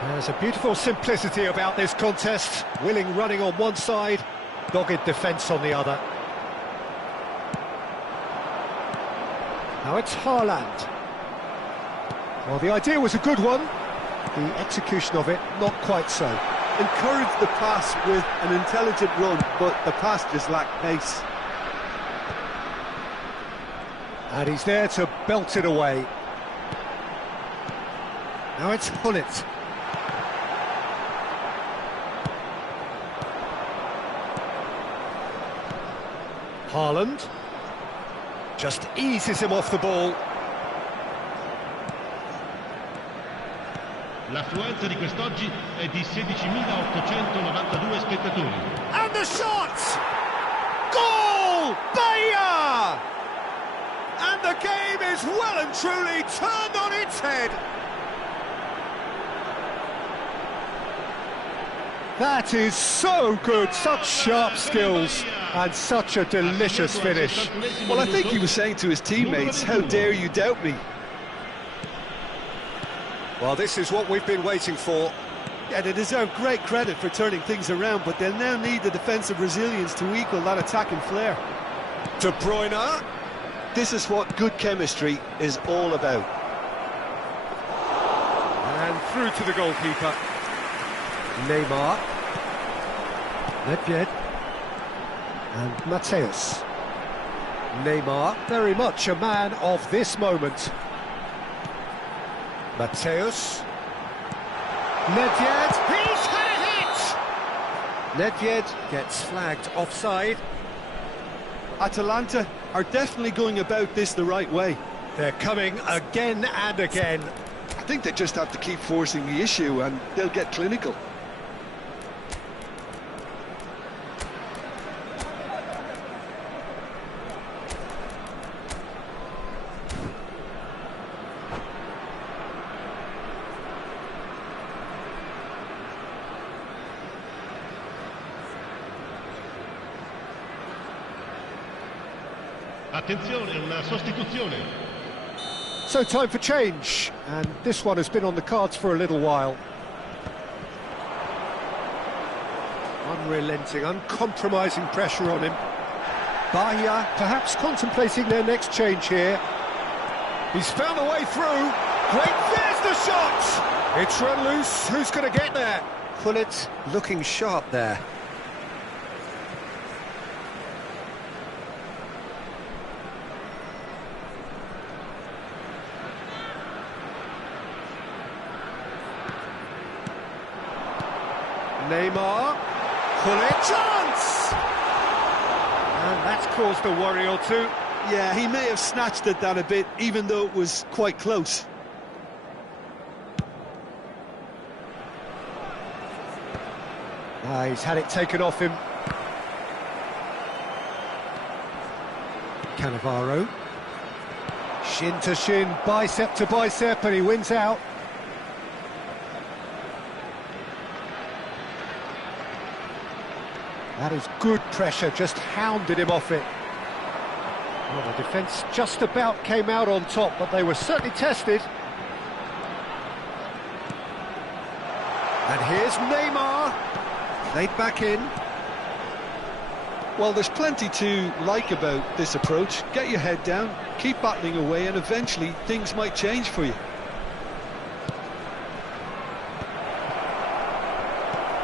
There's a beautiful simplicity about this contest. Willing running on one side, dogged defence on the other. Now it's Haaland. Well, the idea was a good one. The execution of it, not quite so. Encouraged the pass with an intelligent run, but the pass just lacked pace. And he's there to belt it away. Now it's Hullet. Haaland just eases him off the ball. L'affluenza di quest'oggi è di 16.892 spettatori. And the shot! Goal! Bayer! And the game is well and truly turned on its head. That is so good, such sharp skills and such a delicious finish. Well, I think he was saying to his teammates, how dare you doubt me? Well, this is what we've been waiting for. Yeah, they deserve great credit for turning things around, but they'll now need the defensive resilience to equal that attacking flair. De Bruyne. This is what good chemistry is all about. And through to the goalkeeper. Neymar. Nedved. And Mateus. Neymar, very much a man of this moment. Mateus. Nedved. He's had a hit! Nedved gets flagged offside. Atalanta are definitely going about this the right way. They're coming again and again. I think they just have to keep forcing the issue and they'll get clinical. Attenzione, una sostituzione. So time for change, and this one has been on the cards for a little while. Unrelenting, uncompromising pressure on him. Bahia perhaps contemplating their next change here. He's found a way through. Great, there's the shot! It's run loose, who's going to get there? Pullet looking sharp there. Neymar, Pullet, chance! And that's caused a worry or two. Yeah, he may have snatched at that a bit, even though it was quite close. He's had it taken off him. Cannavaro. Shin to shin, bicep to bicep, and he wins out. That is good pressure, just hounded him off it. Well, the defence just about came out on top, but they were certainly tested. And here's Neymar. Played back in. Well, there's plenty to like about this approach. Get your head down, keep battling away, and eventually things might change for you.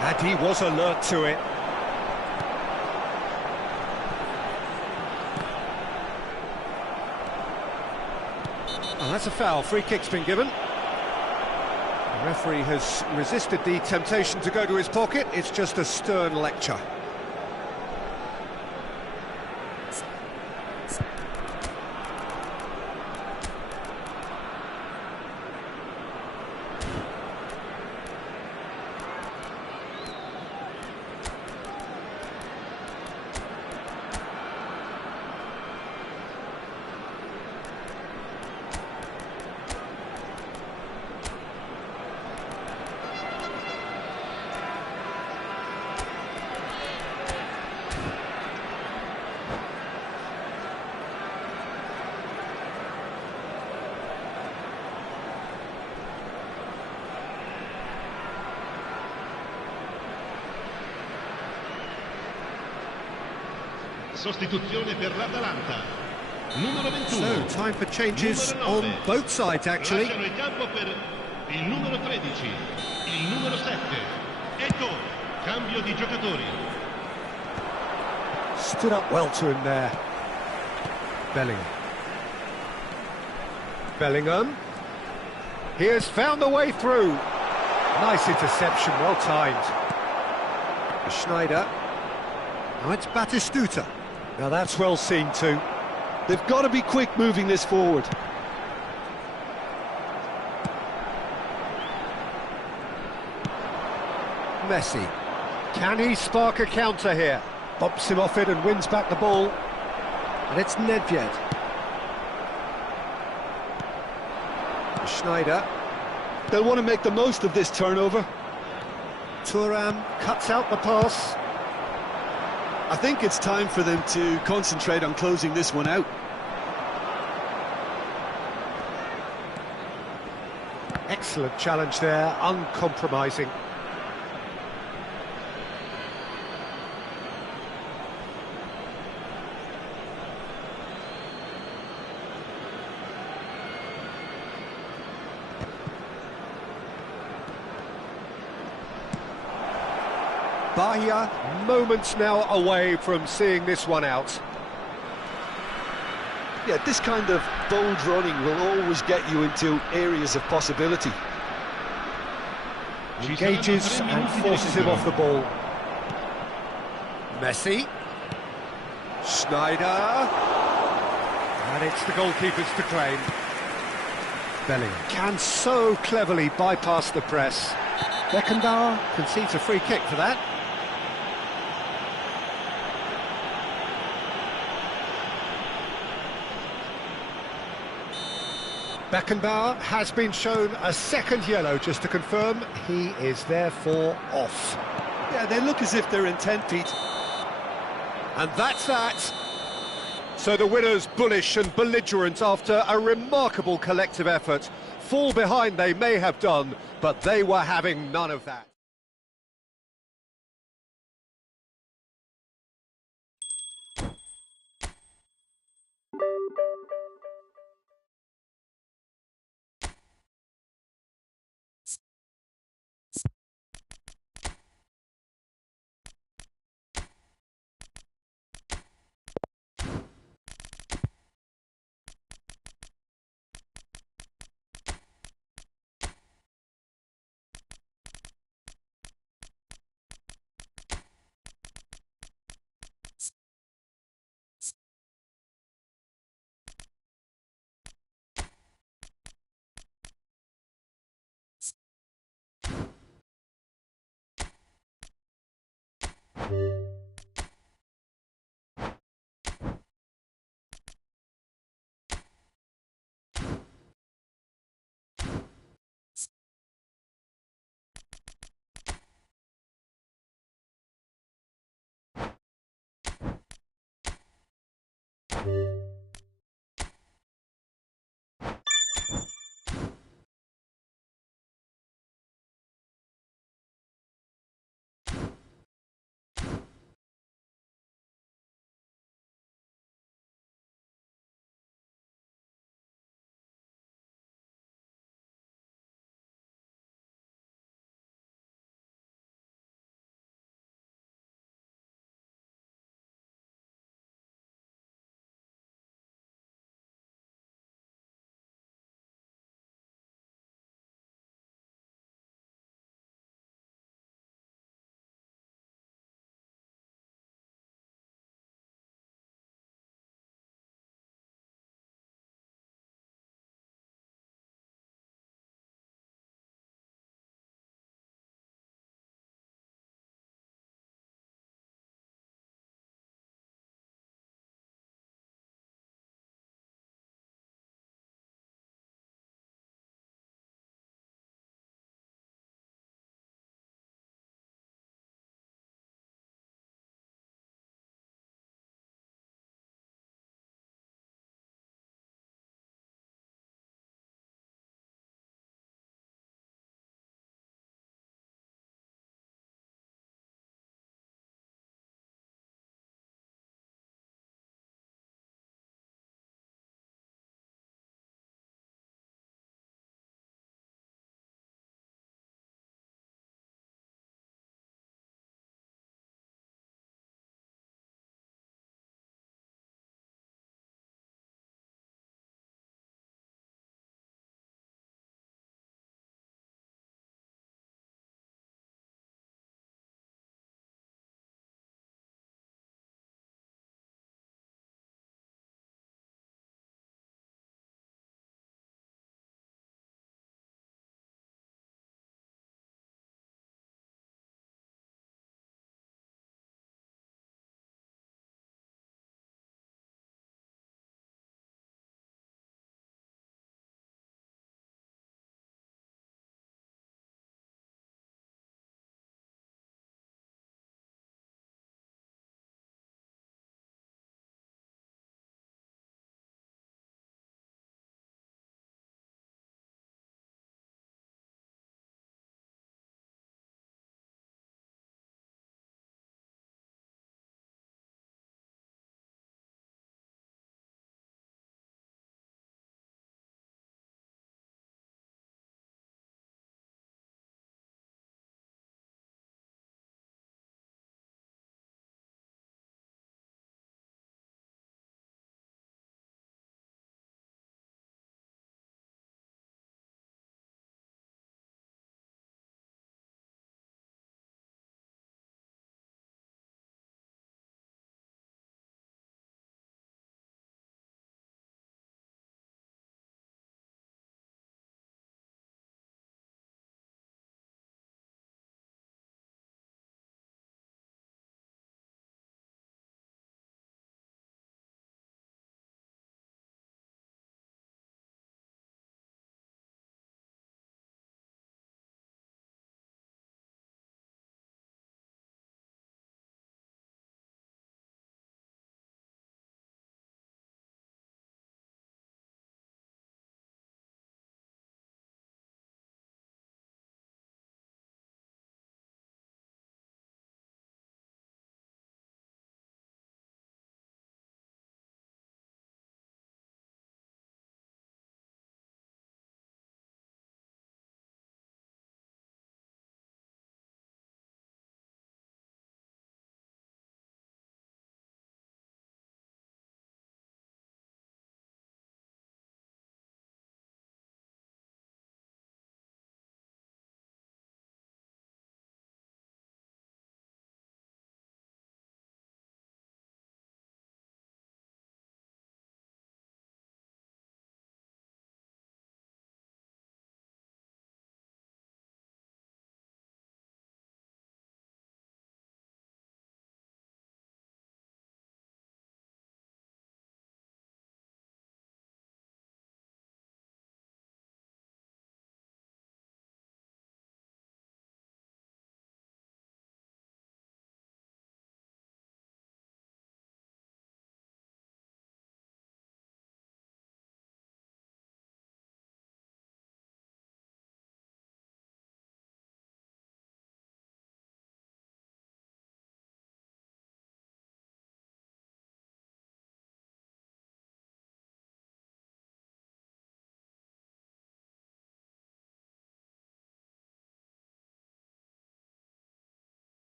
And he was alert to it. Oh, that's a foul. Free kick's been given. The referee has resisted the temptation to go to his pocket. It's just a stern lecture. Sostituzione per l'Atalanta. Numero 21. So, time for changes on both sides, actually. Lasciano il campo per il numero 13, il numero 7. Ecco, cambio di giocatori. Stood up well to him there. Bellingham. He has found a way through. Nice interception, well timed. Schneider. Now it's Batistuta. Now that's well seen too. They've got to be quick moving this forward. Messi. Can he spark a counter here? Bumps him off it and wins back the ball. And it's Nedved. Schneider. They'll want to make the most of this turnover. Thuram cuts out the pass. I think it's time for them to concentrate on closing this one out. Excellent challenge there, uncompromising. Bahia, moments now away from seeing this one out. Yeah, this kind of bold running will always get you into areas of possibility. Engages and forces him off the ball. Messi. Schneider. And it's the goalkeepers to claim. Bellingham can so cleverly bypass the press. Beckenbauer concedes a free kick for that. Beckenbauer has been shown a second yellow, just to confirm he is therefore off. Yeah, they look as if they're intent, Pete. And that's that. So the winners bullish and belligerent after a remarkable collective effort. Fall behind they may have done, but they were having none of that.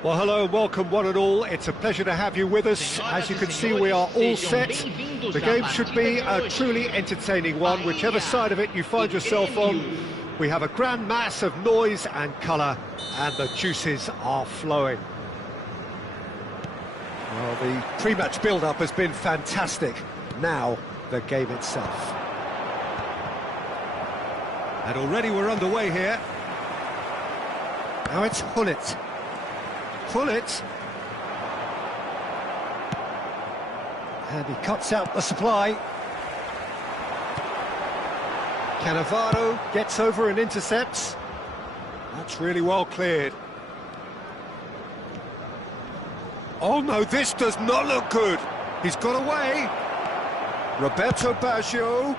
Well, hello and welcome one and all. It's a pleasure to have you with us. As you can see, we are all set. The game should be a truly entertaining one, whichever side of it you find yourself on. We have a grand mass of noise and colour, and the juices are flowing. Well, the pre-match build-up has been fantastic. Now, the game itself. And already we're underway here. Now it's Hullet. Hullet. And he cuts out the supply. Cannavaro gets over and intercepts. That's really well cleared. Oh no, this does not look good. He's got away. Roberto Baggio.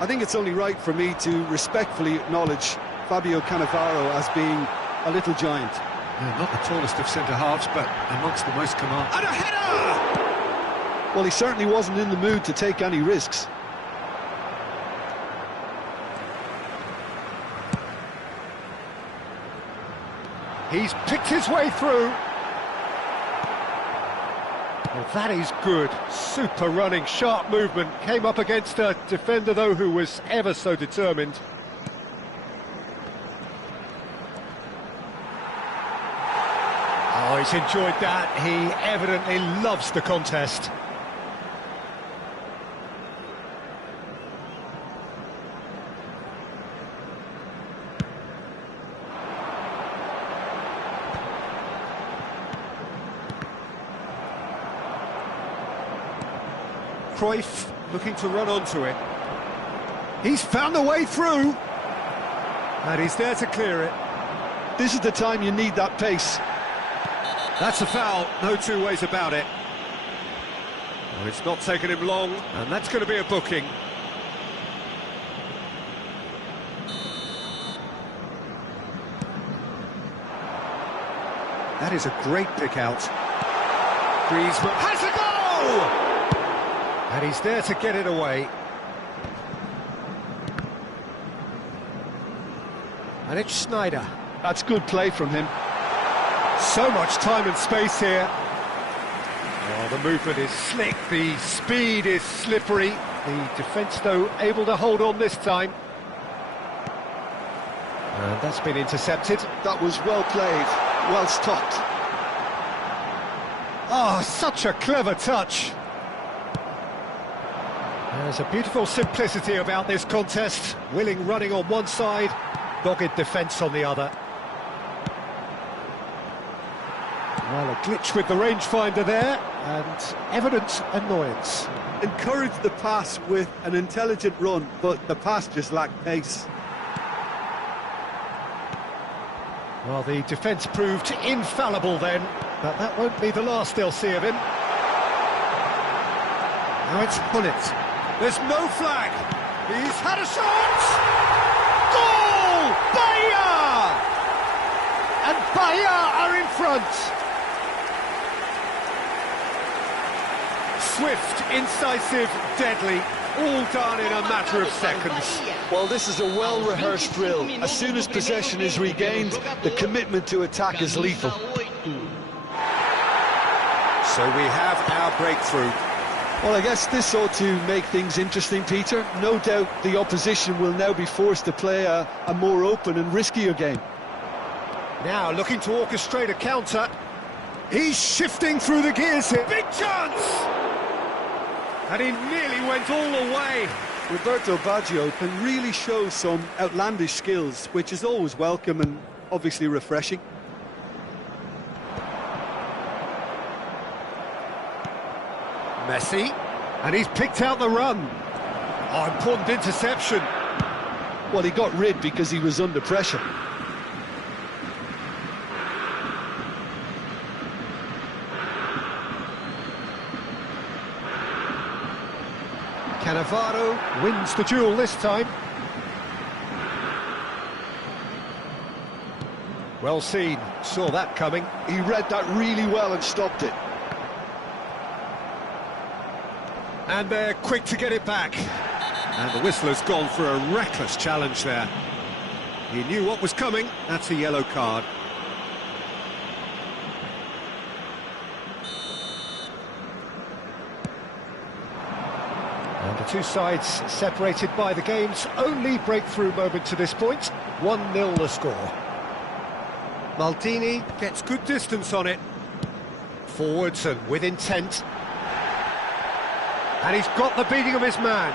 I think it's only right for me to respectfully acknowledge Fabio Cannavaro as being a little giant. Yeah, not the tallest of centre-halves, but amongst the most command. And a header! Well, he certainly wasn't in the mood to take any risks. He's picked his way through. Well, that is good. Super running, sharp movement. Came up against a defender, though, who was ever so determined. Oh, he's enjoyed that. He evidently loves the contest. Cruyff looking to run onto it. He's found a way through. And he's there to clear it. This is the time you need that pace. That's a foul, no two ways about it. Well, it's not taken him long, and that's going to be a booking. That is a great pick out. Griezmann has a goal! And he's there to get it away. And it's Schneider. That's good play from him. So much time and space here. Oh, the movement is slick, the speed is slippery. The defence, though, able to hold on this time. And that's been intercepted. That was well played, well stopped. Oh, such a clever touch. There's a beautiful simplicity about this contest. Willing running on one side, dogged defence on the other. Well, a glitch with the rangefinder there, and evident annoyance. Encouraged the pass with an intelligent run, but the pass just lacked pace. Well, the defence proved infallible then, but that won't be the last they'll see of him. Now it's Hullet. There's no flag. He's had a shot! Goal! Bahia! And Bahia are in front. Swift, incisive, deadly, all done in a matter of seconds. Well, this is a well-rehearsed drill. As soon as possession is regained, the commitment to attack is lethal. So we have our breakthrough. Well, I guess this ought to make things interesting, Peter. No doubt the opposition will now be forced to play a more open and riskier game. Now looking to orchestrate a counter. He's shifting through the gears here. Big chance! And he nearly went all the way. Roberto Baggio can really show some outlandish skills, which is always welcome and obviously refreshing. Messi, and he's picked out the run. Oh, important interception. Well, he got rid because he was under pressure. Cannavaro wins the duel this time. Well seen, saw that coming. He read that really well and stopped it. And they're quick to get it back. And the whistle has gone for a reckless challenge there. He knew what was coming. That's a yellow card. And the two sides separated by the game's only breakthrough moment to this point. 1-0 the score. Maldini gets good distance on it. Forwards and with intent. And he's got the beating of his man.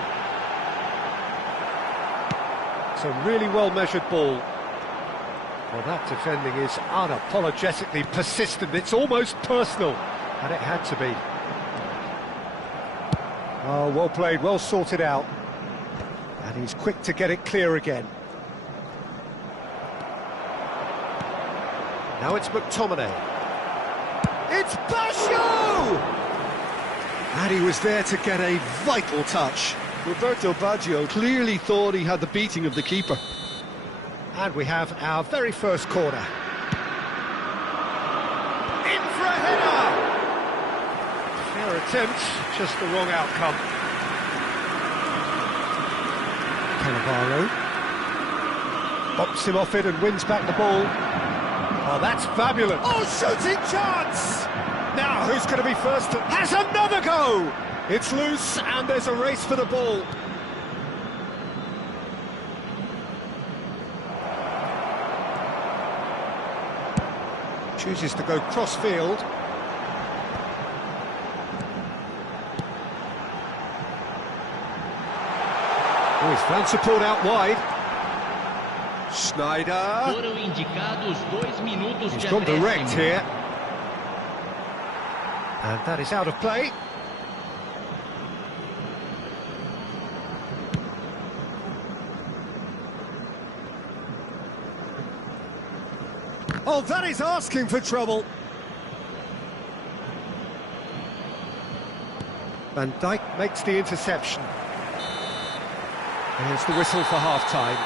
It's a really well-measured ball. Well, that defending is unapologetically persistent. It's almost personal, and it had to be. Oh, well played, well sorted out. And he's quick to get it clear again. Now it's McTominay. It's Baggio! And he was there to get a vital touch. Roberto Baggio clearly thought he had the beating of the keeper. And we have our very first corner. In for a header! Fair attempt, just the wrong outcome. Cannavaro bops him off it and wins back the ball. Oh, that's fabulous. Oh, shooting chance! Now, who's going to be first? Has another go! It's loose, and there's a race for the ball. Chooses to go cross-field. Oh, he's found support out wide. Schneider. Foram indicados 2 minutos He's de gone direct acréscimo. here. And that is out of play. Oh, that is asking for trouble. Van Dijk makes the interception. Here's the whistle for half-time.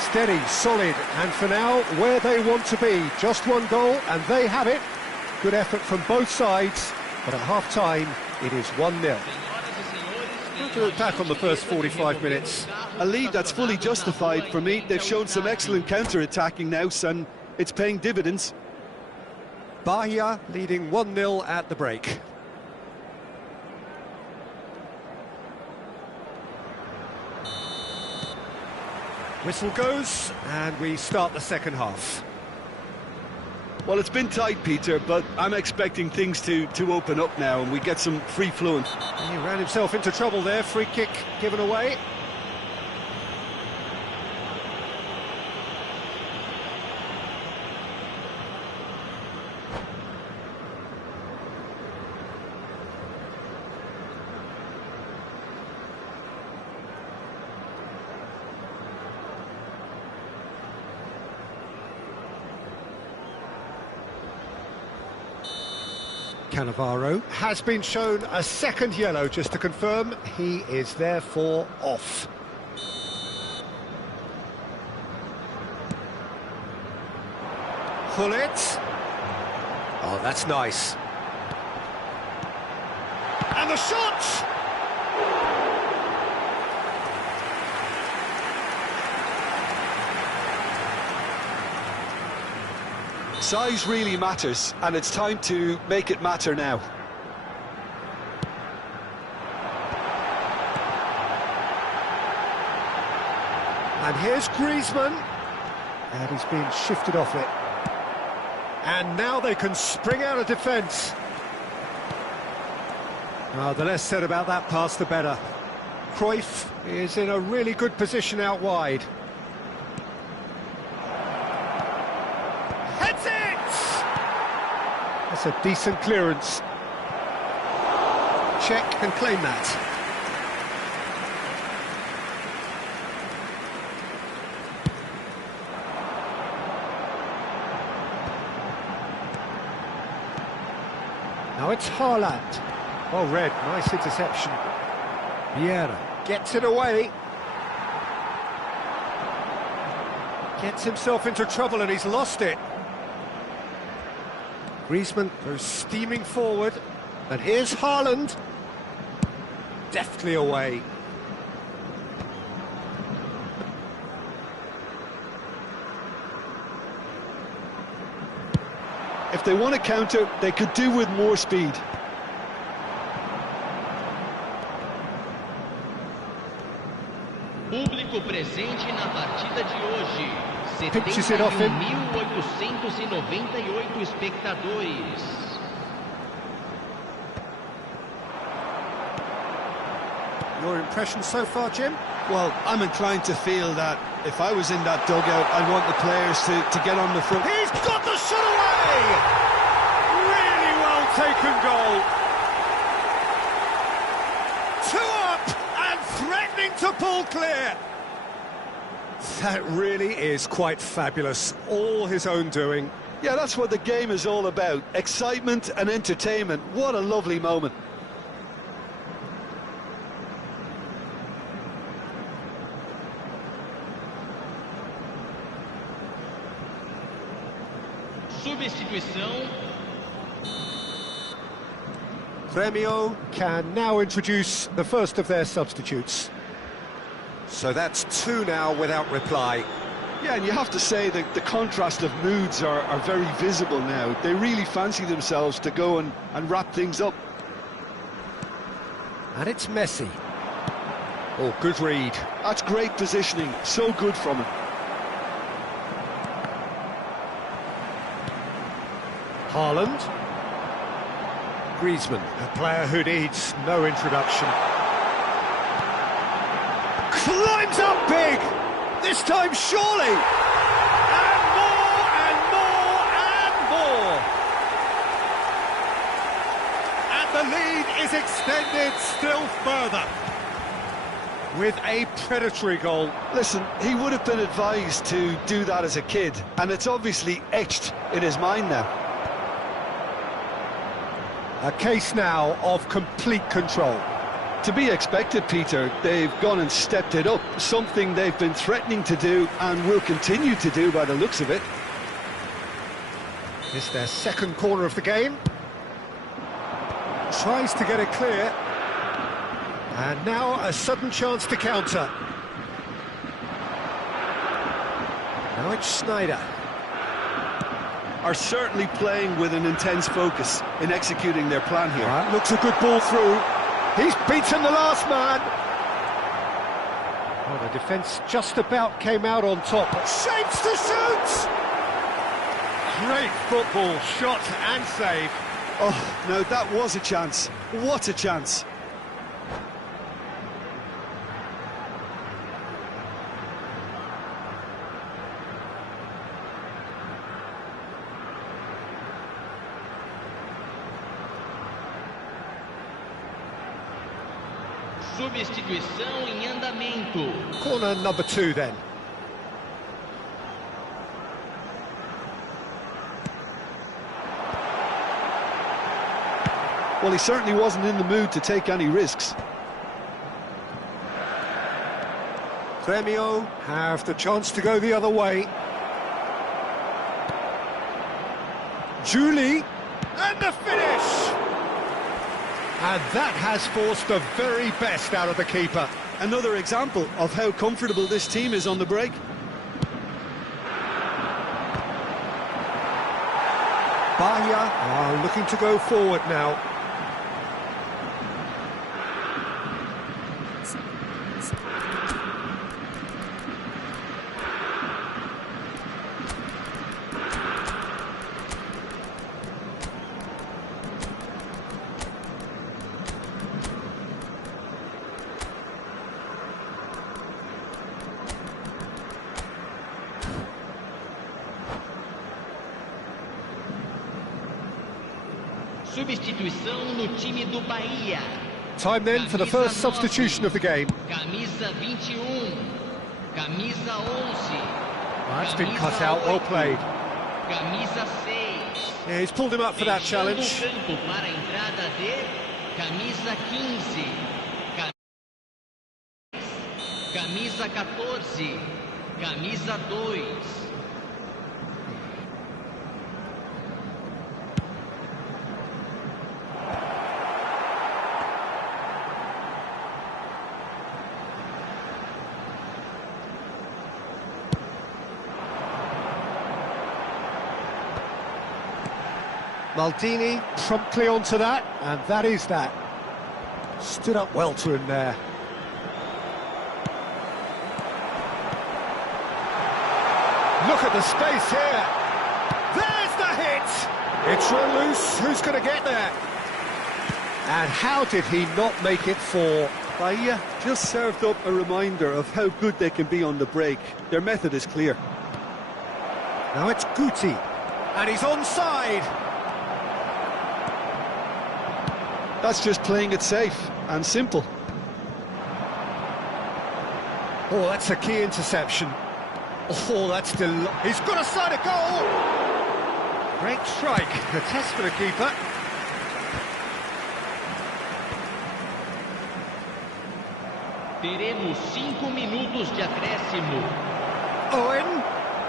Steady, solid, and for now, where they want to be. Just one goal, and they have it. Good effort from both sides, but at half-time, it is 1-0. Not to look back on the first 45 minutes. A lead that's fully justified for me. They've shown some excellent counter-attacking now, and it's paying dividends. Bahia leading 1-0 at the break. Whistle goes, and we start the second half. Well, it's been tight, Peter, but I'm expecting things to open up now, and we get some free-flowing. He ran himself into trouble there, free kick given away. Cannavaro has been shown a second yellow, just to confirm. He is therefore off. Hullet. Oh, that's nice. And the shot! Size really matters, and it's time to make it matter now. And here's Griezmann. And he's been shifted off it. And now they can spring out of defence. Oh, the less said about that pass, the better. Cruyff is in a really good position out wide. Heads it! That's a decent clearance. Check and claim that. Now it's Haaland. Well read, nice interception. Vieira gets it away. Gets himself into trouble and he's lost it. Griezmann goes steaming forward. And here's Haaland. Deftly away. If they want to counter, they could do with more speed. Público presente na partida de hoje. Pitches it off him. 71.898 espectadores. Your impression so far, Jim? Well, I'm inclined to feel that if I was in that dugout, I'd want the players to get on the front. He's got the shot away! Really well taken goal. 2 up and threatening to pull clear. That really is quite fabulous. All his own doing. Yeah, that's what the game is all about. Excitement and entertainment. What a lovely moment. Substituição. Grêmio can now introduce the first of their substitutes. So that's 2 now without reply. Yeah, and you have to say that the contrast of moods are very visible now. They really fancy themselves to go and wrap things up. And it's Messi. Oh, good read. That's great positioning. So good from him. Haaland. Griezmann, a player who needs no introduction. Climbs up big! This time surely! And more and more and more! And the lead is extended still further with a predatory goal. Listen, he would have been advised to do that as a kid, and it's obviously etched in his mind now. A case now of complete control. To be expected, Peter. They've gone and stepped it up, something they've been threatening to do and will continue to do by the looks of it. It's their second corner of the game. Tries to get it clear. And now a sudden chance to counter. Now it's Schneider. Are certainly playing with an intense focus in executing their plan here. That looks a good ball through. He's beaten the last man. Well, the defence just about came out on top. Shapes to shoot! Great football, shot and save. Oh, no, that was a chance. What a chance. Substituição em andamento. Corner number 2 then. Well, he certainly wasn't in the mood to take any risks. Grêmio have the chance to go the other way. Julie, and the finish! And that has forced the very best out of the keeper. Another example of how comfortable this team is on the break. Bahia are looking to go forward now. Substituição no time do Bahia. Time then for the first substitution of the game. Camisa 21. Camisa 11. That's been cut out, well played. Camisa 6. Yeah, he's pulled him up for that challenge. Campo para a entrada de camisa 15. Camisa 14. Camisa 2. Maldini promptly onto that, and that is that. Stood up well to him there. Look at the space here. There's the hit! It's run loose. Who's going to get there? And how did he not make it four? Bahia just served up a reminder of how good they can be on the break. Their method is clear. Now it's Guti, and he's onside. That's just playing it safe and simple. Oh, that's a key interception. Oh, that's he's got a side of goal. Great strike, the test for the keeper. Teremos 5 minutos de acréscimo. Owen.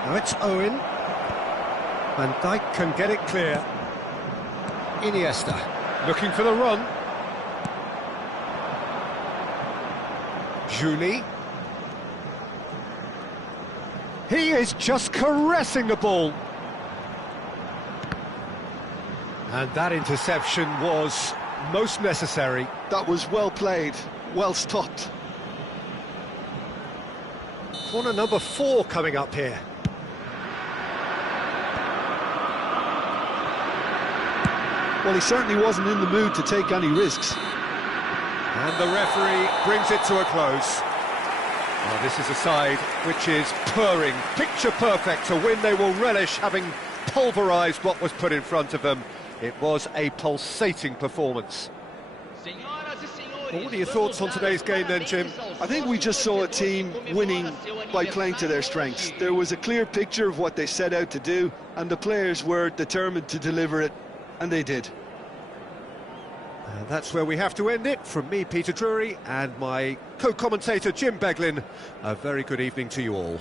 Now it's Owen. Van Dijk can get it clear. Iniesta looking for the run. Julie. He is just caressing the ball. And that interception was most necessary. That was well played, well stopped. Corner number 4 coming up here. Well, he certainly wasn't in the mood to take any risks. And the referee brings it to a close. Well, this is a side which is purring, picture perfect, a win they will relish, having pulverised what was put in front of them. It was a pulsating performance. Well, what are your thoughts on today's game then, Jim? I think we just saw a team winning by playing to their strengths. There was a clear picture of what they set out to do, and the players were determined to deliver it, and they did. And that's where we have to end it. From me, Peter Drury, and my co-commentator, Jim Beglin, a very good evening to you all.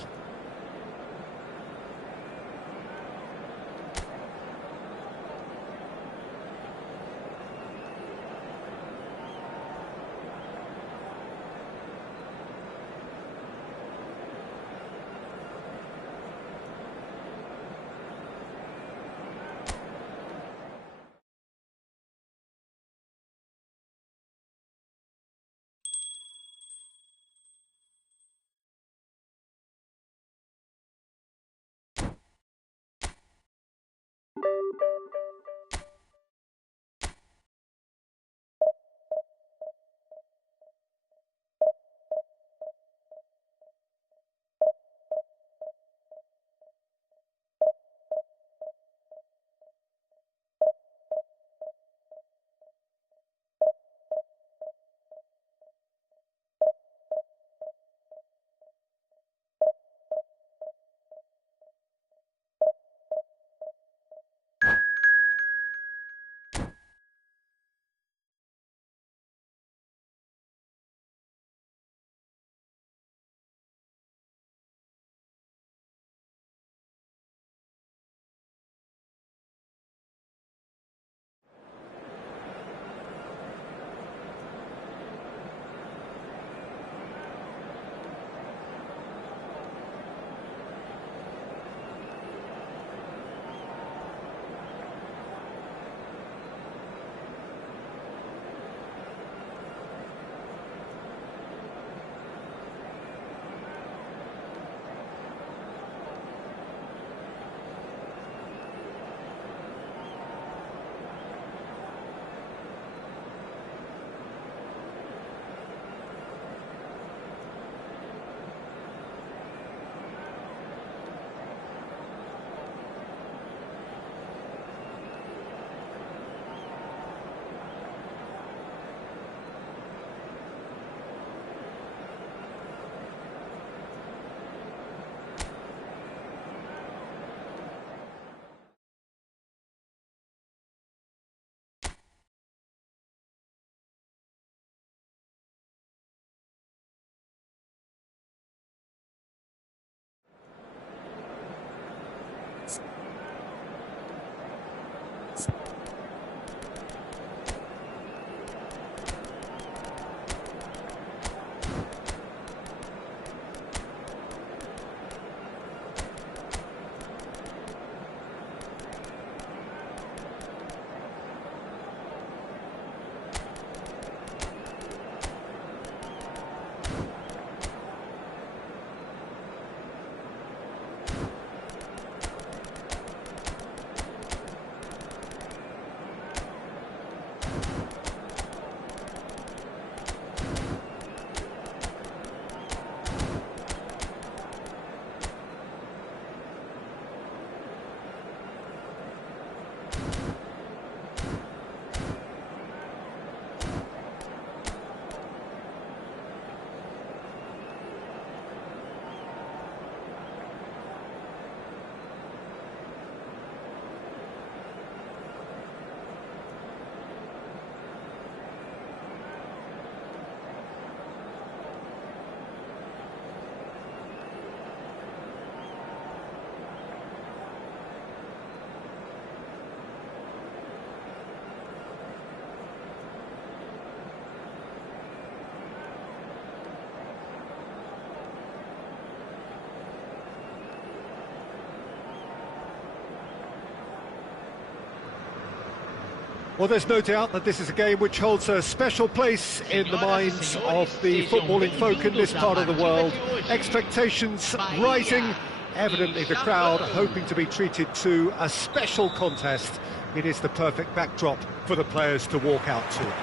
Well, there's no doubt that this is a game which holds a special place in the minds of the footballing folk in this part of the world. Expectations rising, evidently the crowd hoping to be treated to a special contest. It is the perfect backdrop for the players to walk out to.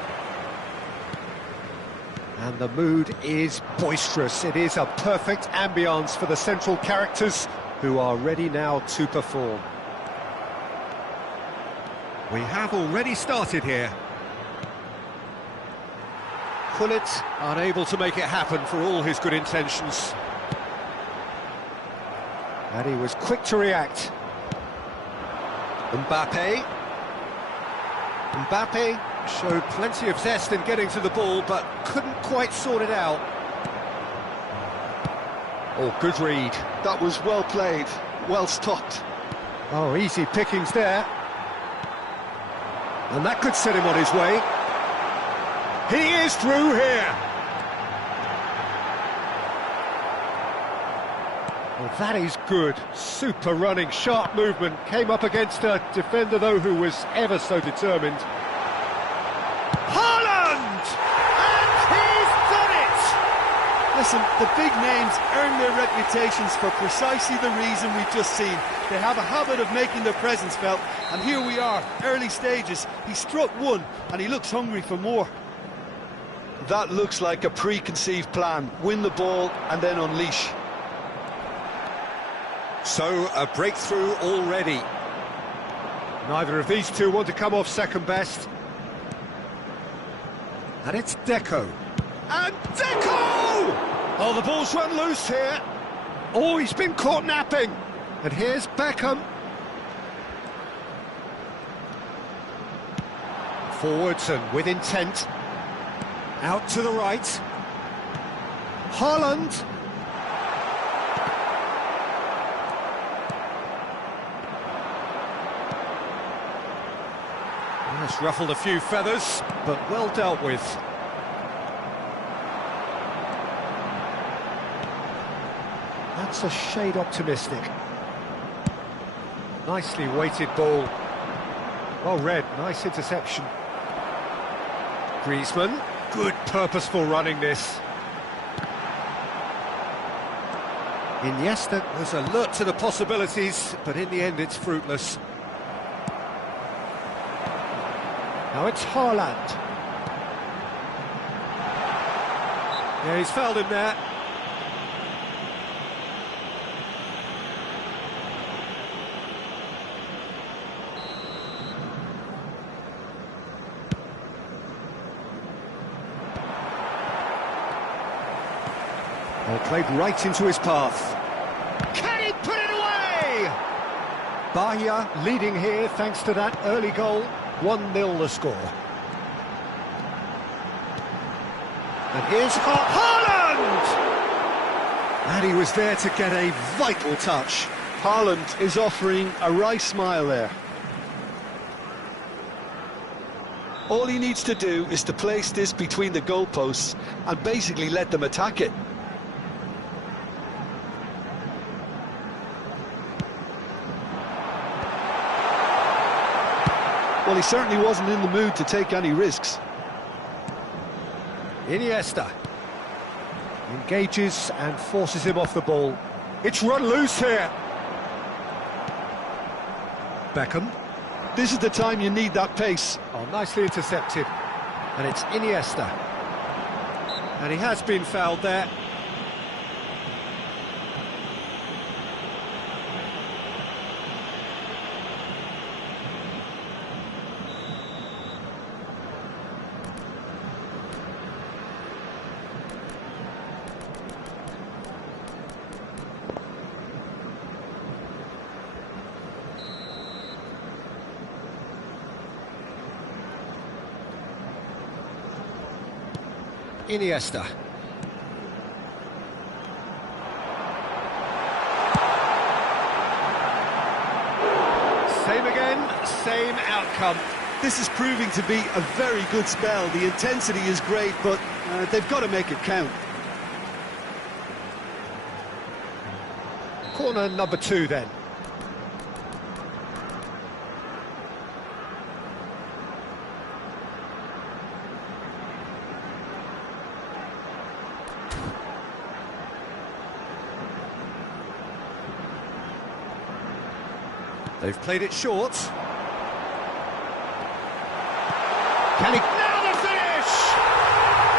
And the mood is boisterous. It is a perfect ambience for the central characters who are ready now to perform. We have already started here. Gullit unable to make it happen for all his good intentions. And he was quick to react. Mbappe showed plenty of zest in getting to the ball, but couldn't quite sort it out. Oh, good read. That was well played, well stopped. Oh, easy pickings there. And that could set him on his way. He is through here. Well, that is good. Super running, sharp movement. Came up against a defender, though, who was ever so determined. Haaland! And he's done it! Listen, the big names earn their reputations for precisely the reason we've just seen. They have a habit of making their presence felt, and here we are, early stages. He struck one, and he looks hungry for more. That looks like a preconceived plan. Win the ball, and then unleash. So, a breakthrough already. Neither of these two want to come off second best. And it's Deco. And Deco! Oh, the ball's run loose here. Oh, he's been caught napping. And here's Beckham. Forwards and with intent. Out to the right. Haaland. Yes, ruffled a few feathers, but well dealt with. That's a shade optimistic. Nicely weighted ball. Well read, nice interception. Griezmann, good purposeful running this. Iniesta was alert to the possibilities, but in the end it's fruitless. Now it's Haaland. Yeah, he's fouled him there. Well, played right into his path. Can he put it away? Bahia leading here thanks to that early goal. 1-0 the score. And here's Haaland! And he was there to get a vital touch. Haaland is offering a wry smile there. All he needs to do is to place this between the goalposts and basically let them attack it. Well, he certainly wasn't in the mood to take any risks. Iniesta engages and forces him off the ball. It's run loose here. Beckham. This is the time you need that pace. Oh, nicely intercepted. And it's Iniesta. And he has been fouled there. Iniesta. Same again, same outcome. This is proving to be a very good spell. The intensity is great, but they've got to make it count. Corner number 2 then. They've played it short. Can he... Now the finish!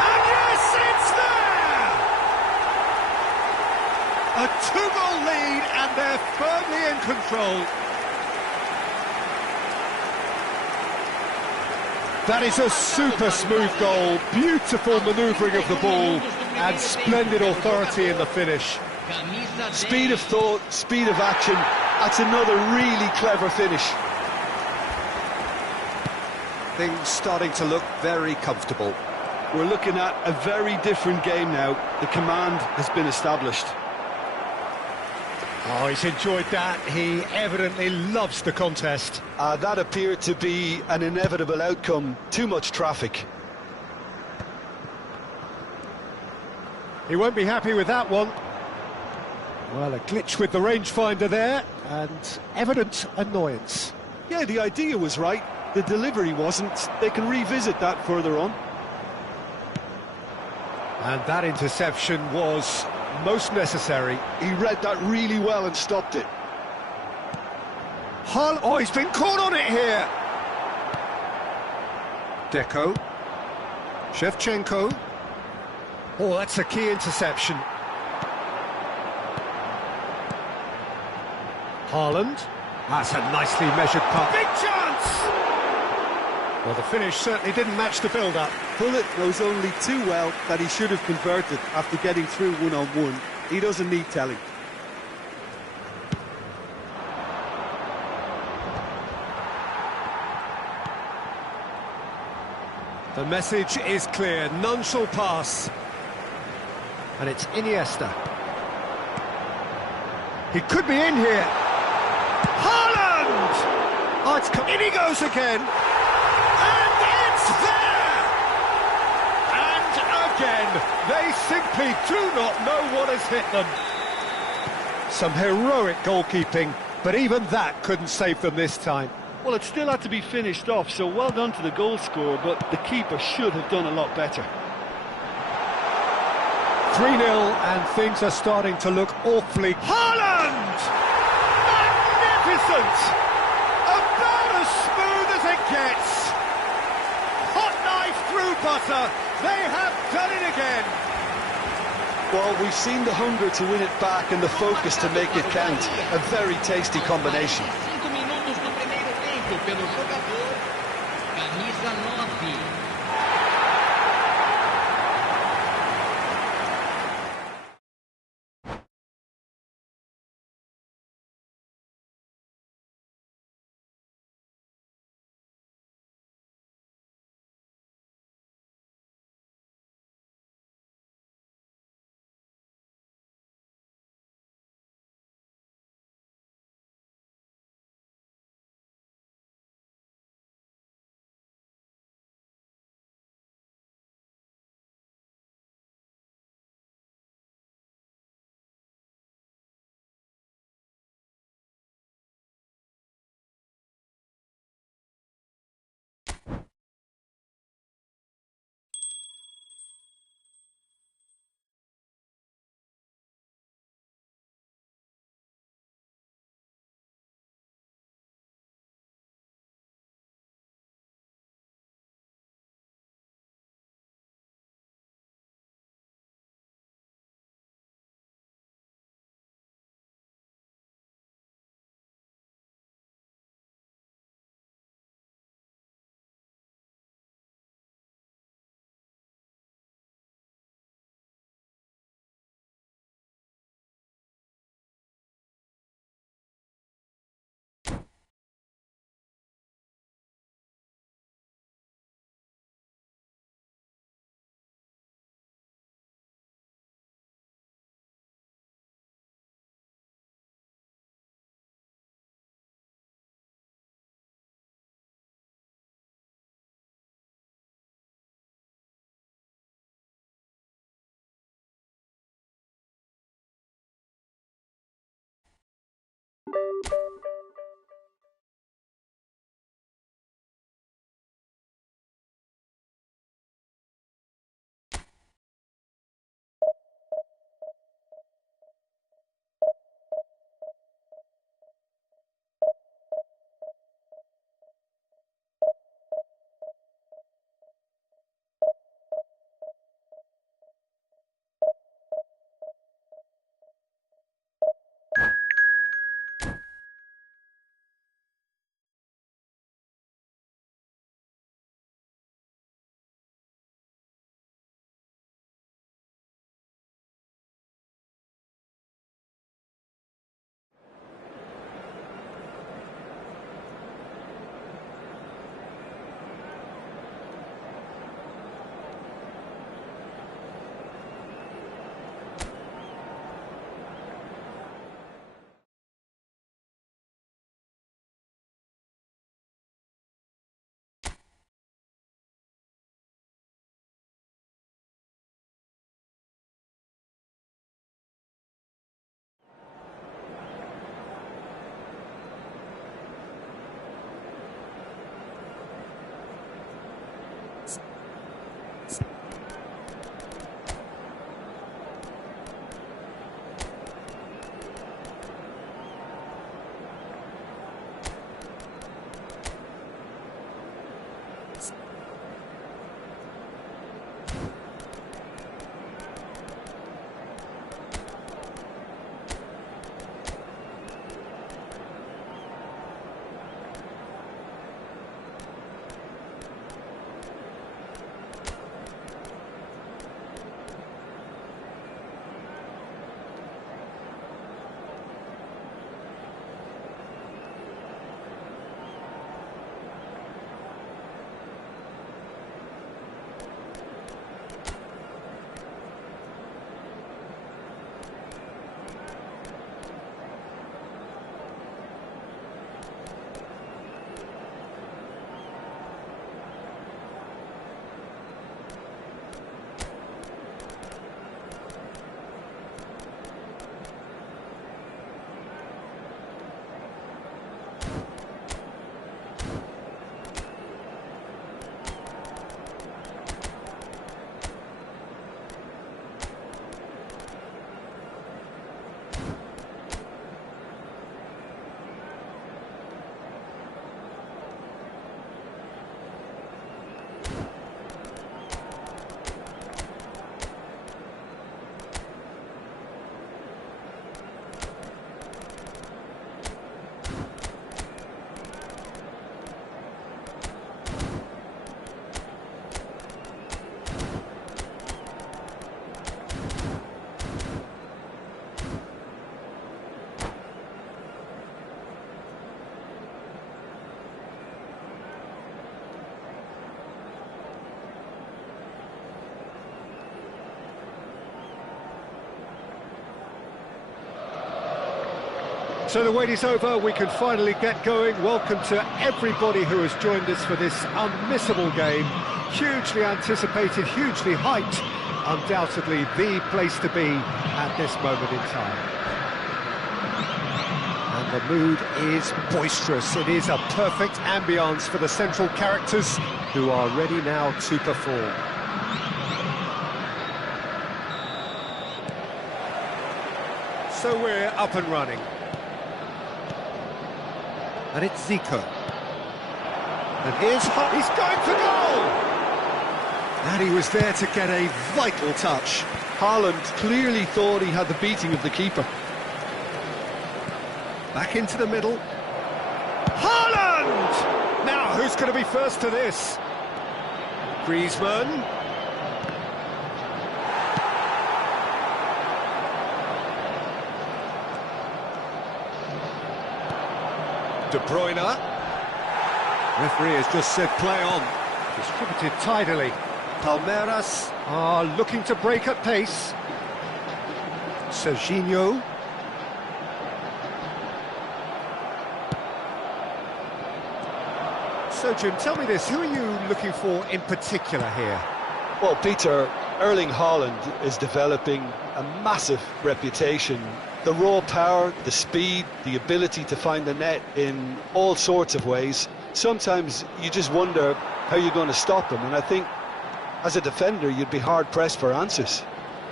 And yes, it's there! A two-goal lead, and they're firmly in control. That is a super smooth goal, beautiful manoeuvring of the ball, and splendid authority in the finish. Speed of thought, speed of action, that's another really clever finish. Things starting to look very comfortable. We're looking at a very different game now. The command has been established. Oh, he's enjoyed that. He evidently loves the contest. That appeared to be an inevitable outcome. Too much traffic. He won't be happy with that one. Well, a glitch with the rangefinder there, and evident annoyance. Yeah, the idea was right. The delivery wasn't. They can revisit that further on. And that interception was most necessary. He read that really well and stopped it. Oh, he's been caught on it here. Deco. Shevchenko. Oh, that's a key interception. Haaland. That's a nicely measured putt. Big chance! Well, the finish certainly didn't match the build-up. Bullet knows only too well that he should have converted after getting through one-on-one. He doesn't need telling. The message is clear, none shall pass. And it's Iniesta. He could be in here. Haaland! Oh, it's come in, he goes again. And it's there! And again, they simply do not know what has hit them. Some heroic goalkeeping, but even that couldn't save them this time. Well, it still had to be finished off, so well done to the goal scorer, but the keeper should have done a lot better. 3-0, and things are starting to look awfully... Haaland! Magnificent! About as smooth as it gets. Hot knife through butter. They have done it again. Well, we've seen the hunger to win it back and the focus to make it count. A very tasty combination. 5 minutos do primeiro tempo pelo jogador, camisa 9. So the wait is over, we can finally get going. Welcome to everybody who has joined us for this unmissable game. Hugely anticipated, hugely hyped, undoubtedly the place to be at this moment in time. And the mood is boisterous. It is a perfect ambience for the central characters who are ready now to perform. So we're up and running. And it's Zico. And he's going for goal! And he was there to get a vital touch. Haaland clearly thought he had the beating of the keeper. Back into the middle. Haaland! Now, who's going to be first to this? Griezmann. De Bruyne. Referee has just said play on. Distributed tidily. Palmeiras are looking to break at pace. Jorginho. So, Jim, tell me this, who are you looking for in particular here? Well, Peter, Erling Haaland is developing a massive reputation. The raw power, the speed, the ability to find the net in all sorts of ways. Sometimes you just wonder how you're going to stop him, and I think as a defender you'd be hard-pressed for answers.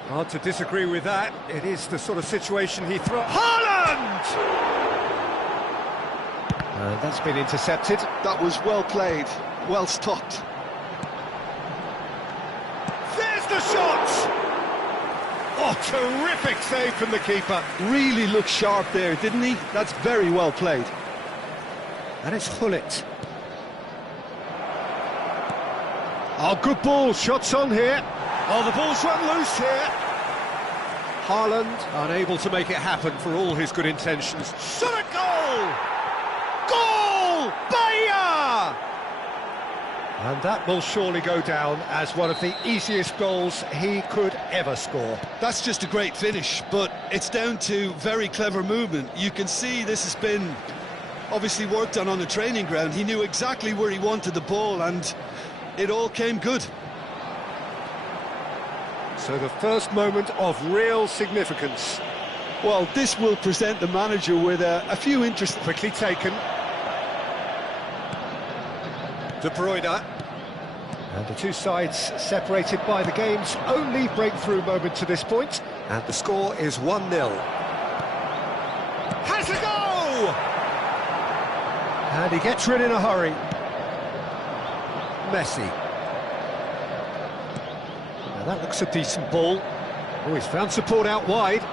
Hard to disagree with that. It is the sort of situation he throws. Haaland! That's been intercepted. That was well played, well stopped. There's the shot! Oh, terrific save from the keeper. Really looked sharp there, didn't he? That's very well played. And it's Gullit. Oh, good ball. Shots on here. Oh, the ball's run loose here. Haaland unable to make it happen for all his good intentions. Shot a goal! Goal! Bahia! And that will surely go down as one of the easiest goals he could ever score. That's just a great finish, but it's down to very clever movement. You can see this has been obviously worked on the training ground. He knew exactly where he wanted the ball, and it all came good. So the first moment of real significance. Well, this will present the manager with a few interests. Quickly taken. De Bruyne. And the two sides separated by the game's only breakthrough moment to this point. And the score is 1-0. Has a go! And he gets rid in a hurry. Messi. Now that looks a decent ball. Oh, he's found support out wide.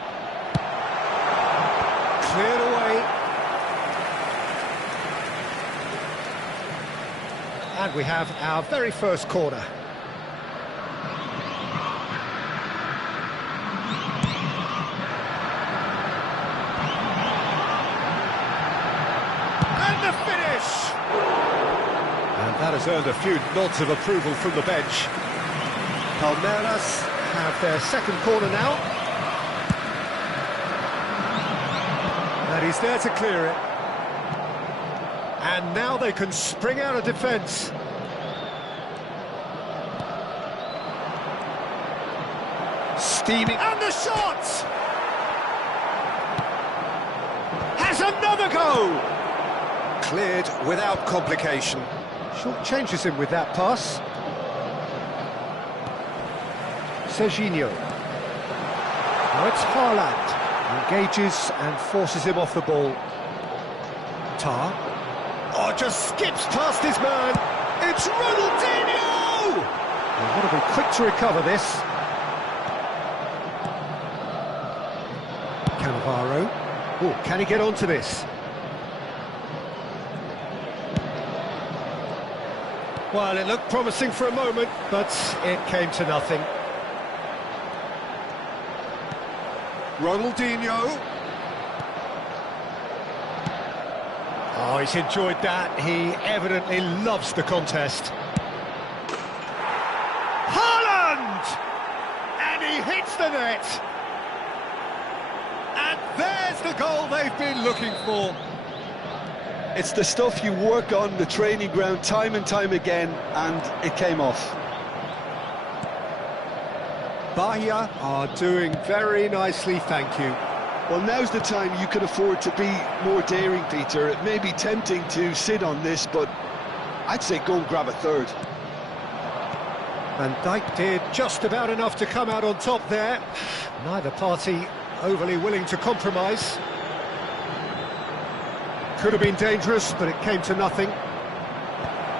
Cleared away. And we have our very first corner. And the finish! And that has earned a few nods of approval from the bench. Palmeiras have their second corner now. And he's there to clear it. And now they can spring out of defence. Steaming. And the shot! Has another go! Cleared without complication. Short changes him with that pass. Jorginho. Now it's Haaland. Engages and forces him off the ball. Tar. Oh, just skips past his man. It's Ronaldinho! They've got to be quick to recover this. Cannavaro. Oh, can he get onto this? Well, it looked promising for a moment, but it came to nothing. Ronaldinho. Oh, he's enjoyed that. He evidently loves the contest. Haaland! And he hits the net. And there's the goal they've been looking for. It's the stuff you work on the training ground time and time again, and it came off. Bahia are doing very nicely, thank you. Well, now's the time you can afford to be more daring, Peter. It may be tempting to sit on this, but I'd say go and grab a third. Van Dijk did just about enough to come out on top there. Neither party overly willing to compromise. Could have been dangerous, but it came to nothing.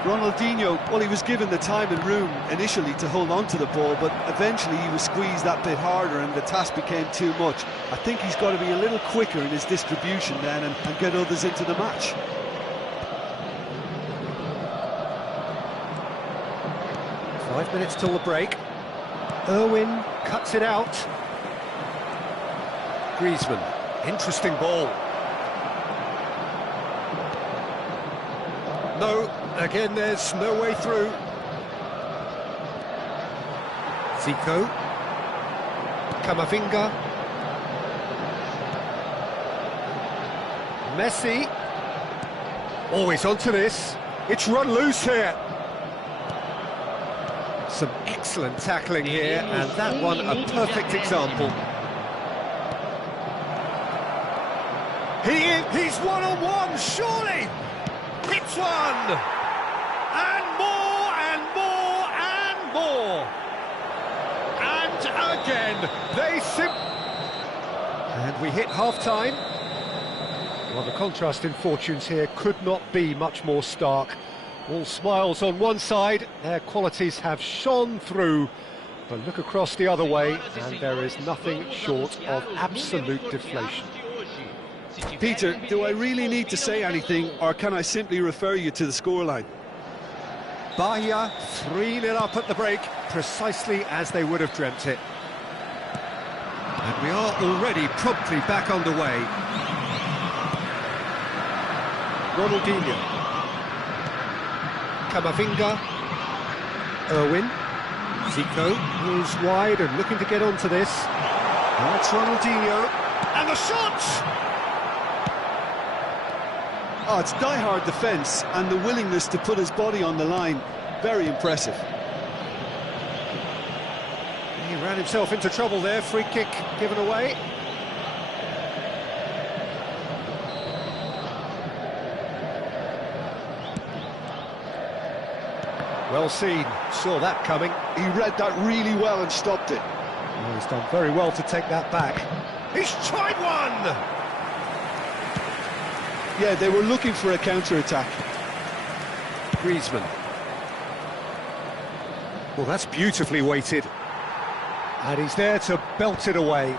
Ronaldinho, well, he was given the time and room initially to hold on to the ball, but eventually he was squeezed that bit harder and the task became too much. I think he's got to be a little quicker in his distribution then and get others into the match. Five minutes till the break. Irwin cuts it out. Griezmann, interesting ball. No, again there's no way through. Zico. Camavinga. Messi. Always onto this. It's run loose here. Some excellent tackling here, and that one a perfect example. He's one-on-one, surely! Hits one! And more, and more, and more! And again, and we hit half-time. Well, the contrast in fortunes here could not be much more stark. All smiles on one side, their qualities have shone through, but look across the other way, and there is nothing short of absolute deflation. Peter, do I really need to say anything, or can I simply refer you to the scoreline? Bahia 3-0 up at the break, precisely as they would have dreamt it. And we are already promptly back underway. Ronaldinho. Camavinga. Irwin. Zico, who's wide and looking to get onto this. That's Ronaldinho. And the shot! Oh, it's die-hard defence and the willingness to put his body on the line. Very impressive. He ran himself into trouble there. Free kick given away. Well seen. Saw that coming. He read that really well and stopped it. Oh, he's done very well to take that back. He's tried one! Yeah, they were looking for a counter-attack. Griezmann. Well, that's beautifully weighted. And he's there to belt it away.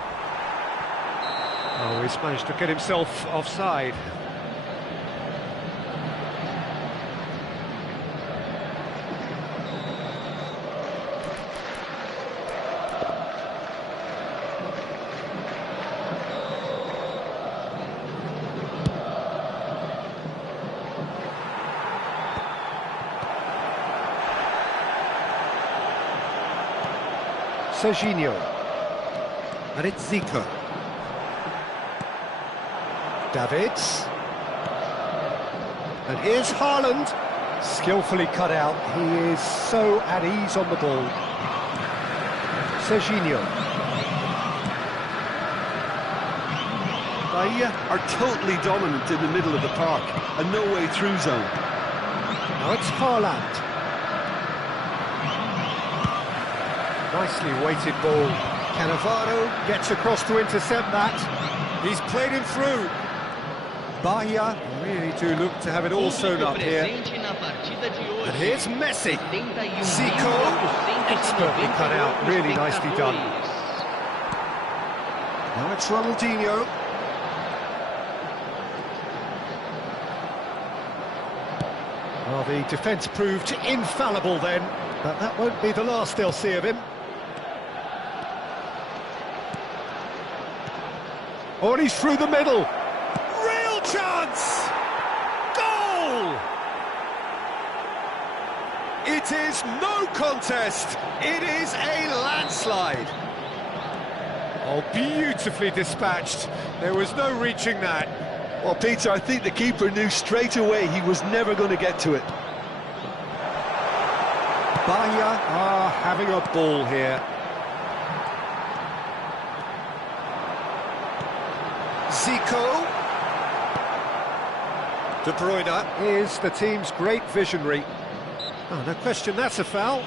Oh, he's managed to get himself offside. Jorginho, and it's Zico. Davids, and here's Haaland, skillfully cut out. He is so at ease on the ball. Jorginho. Bahia are totally dominant in the middle of the park, a no-way through zone. Now it's Haaland. Nicely weighted ball. Cannavaro gets across to intercept that. He's played him through. Bahia really do look to have it all sewn up here. And here's Messi. Zico, expertly cut out, really nicely done. Now it's Ronaldinho. Well, the defence proved infallible then, but that won't be the last they'll see of him. Oh, and he's through the middle. Real chance! Goal! It is no contest. It is a landslide. Oh, beautifully dispatched. There was no reaching that. Well, Peter, I think the keeper knew straight away he was never going to get to it. Bahia are having a ball here. Zico. De Bruyne is the team's great visionary. Oh, no question, that's a foul.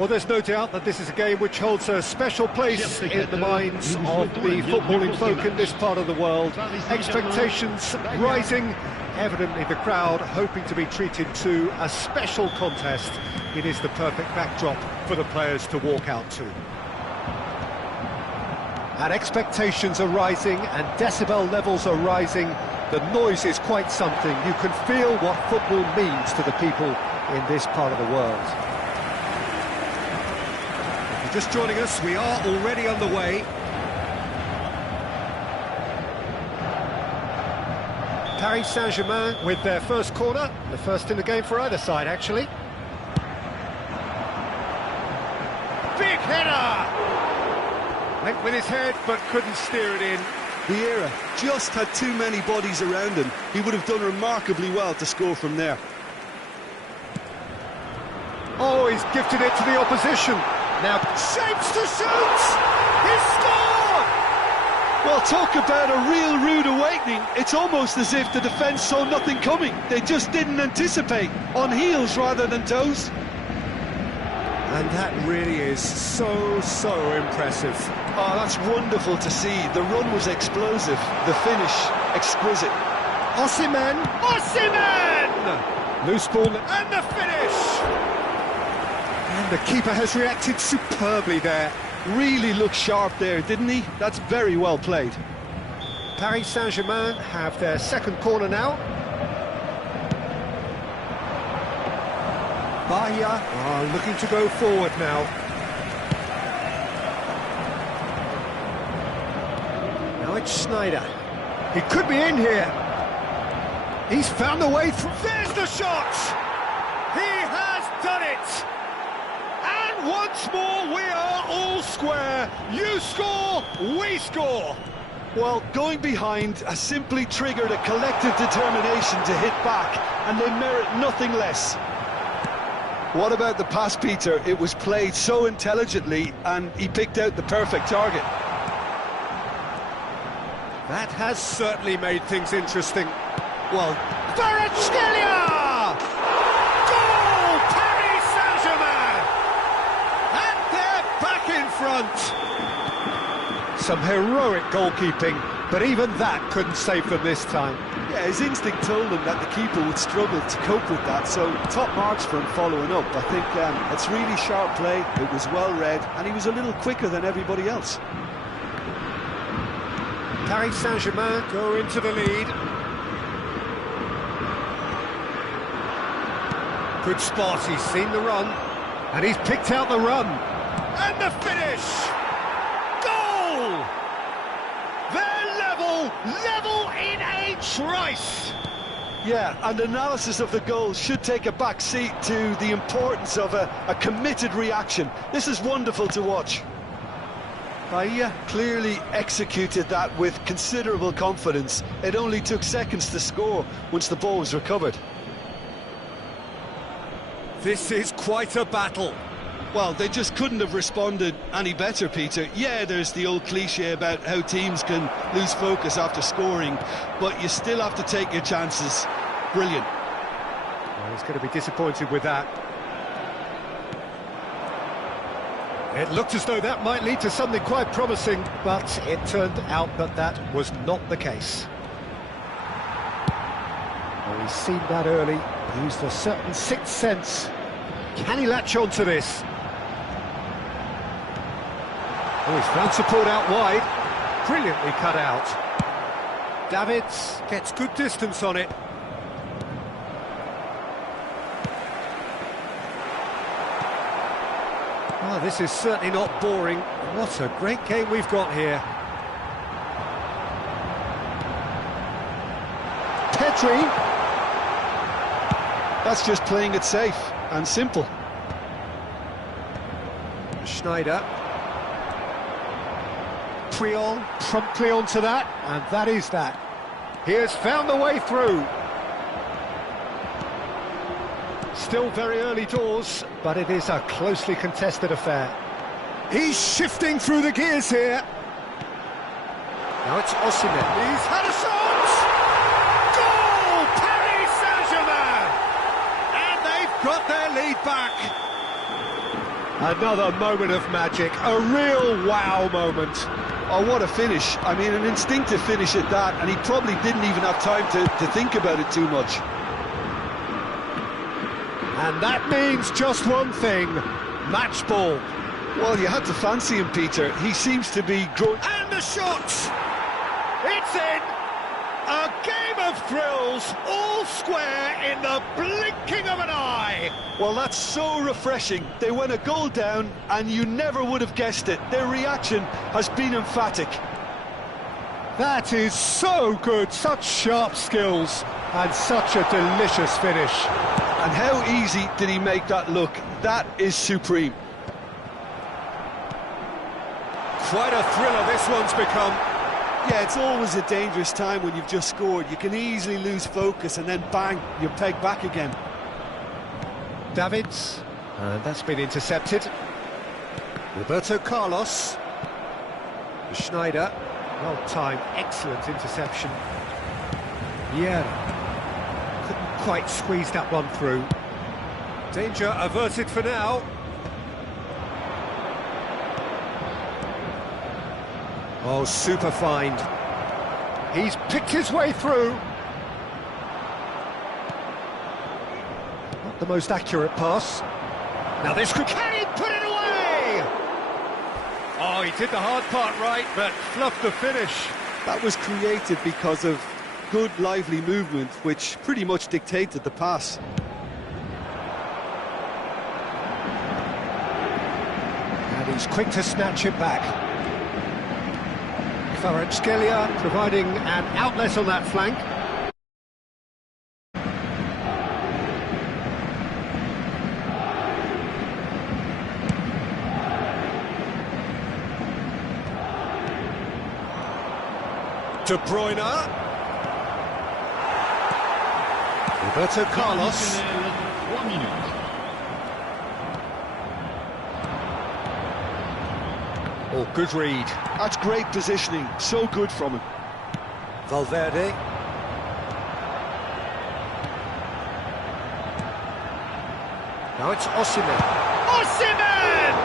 Well, there's no doubt that this is a game which holds a special place in the minds of the footballing folk in this part of the world. Expectations rising, evidently the crowd hoping to be treated to a special contest. It is the perfect backdrop for the players to walk out to. And expectations are rising and decibel levels are rising. The noise is quite something. You can feel what football means to the people in this part of the world. If you're just joining us, we are already underway. Paris Saint-Germain with their first corner, the first in the game for either side, actually. Big header! Went with his head, but couldn't steer it in. Vieira just had too many bodies around him. He would have done remarkably well to score from there. Oh, he's gifted it to the opposition. Now, shapes to shoot! He's scored! Well, talk about a real rude awakening. It's almost as if the defence saw nothing coming. They just didn't anticipate. On heels rather than toes. And that really is so impressive. Oh, that's wonderful to see. The run was explosive, the finish exquisite. Osimhen! Loose ball and the finish! And the keeper has reacted superbly there. Really looked sharp there, didn't he? That's very well played. Paris Saint-Germain have their second corner now. Bahia are looking to go forward now. Now it's Schneider. He could be in here. He's found the way through. There's the shot! He has done it! And once more we are all square. You score, we score. Well, going behind has simply triggered a collective determination to hit back, and they merit nothing less. What about the pass, Peter? It was played so intelligently, and he picked out the perfect target. That has certainly made things interesting. Well, Kvaratskhelia! Goal! Paris Saint-Germain! And they're back in front! Some heroic goalkeeping, but even that couldn't save them this time. Yeah, his instinct told him that the keeper would struggle to cope with that, so top marks for him following up. I think it's really sharp play, it was well read, and he was a little quicker than everybody else. Paris Saint-Germain go into the lead. Good spot, he's seen the run, and he's picked out the run. And the finish! Goal! They're level in a trice! Yeah, and analysis of the goal should take a back seat to the importance of a committed reaction. This is wonderful to watch. Bahia clearly executed that with considerable confidence. It only took seconds to score once the ball was recovered. This is quite a battle. Well, they just couldn't have responded any better, Peter. Yeah, there's the old cliche about how teams can lose focus after scoring, but you still have to take your chances. Brilliant. Well, he's going to be disappointed with that. It looked as though that might lead to something quite promising, but it turned out that that was not the case. Well, he's seen that early, used a certain sixth sense. Can he latch on to this? Oh, he's found support out wide. Brilliantly cut out. Davids gets good distance on it. Oh, this is certainly not boring. What a great game we've got here. Petri. That's just playing it safe and simple. Schneider. Priol promptly onto that, and that is that. He has found the way through. Still very early doors, but it is a closely contested affair. He's shifting through the gears here. Now it's Osimhen. He's had a shot! Goal! Paris Saint-Germain! And they've got their lead back. Another moment of magic, a real wow moment. Oh, what a finish. I mean, an instinctive finish at that, and he probably didn't even have time to think about it too much. And that means just one thing, match ball. Well, you had to fancy him, Peter. He seems to be growing... And the shot! It's in! A game of thrills, all square in the blinking of an eye! Well, that's so refreshing. They went a goal down, and you never would have guessed it. Their reaction has been emphatic. That is so good, such sharp skills, and such a delicious finish. And how easy did he make that look? That is supreme. Quite a thriller this one's become. Yeah, it's always a dangerous time when you've just scored. You can easily lose focus and then bang, you're pegged back again. Davids, and that's been intercepted. Roberto Carlos. Schneider, well-timed, excellent interception. Yeah, couldn't quite squeeze that one through. Danger averted for now. Oh, super find. He's picked his way through. Not the most accurate pass. Now this could... Can he put it away? Oh, he did the hard part right, but fluffed the finish. That was created because of good, lively movement, which pretty much dictated the pass. And he's quick to snatch it back. Kvaratskhelia providing an outlet on that flank. De Bruyne. Roberto Carlos. 1 minute. Oh, good read. That's great positioning, so good from him. Valverde. Now it's Osimhen. Osimhen!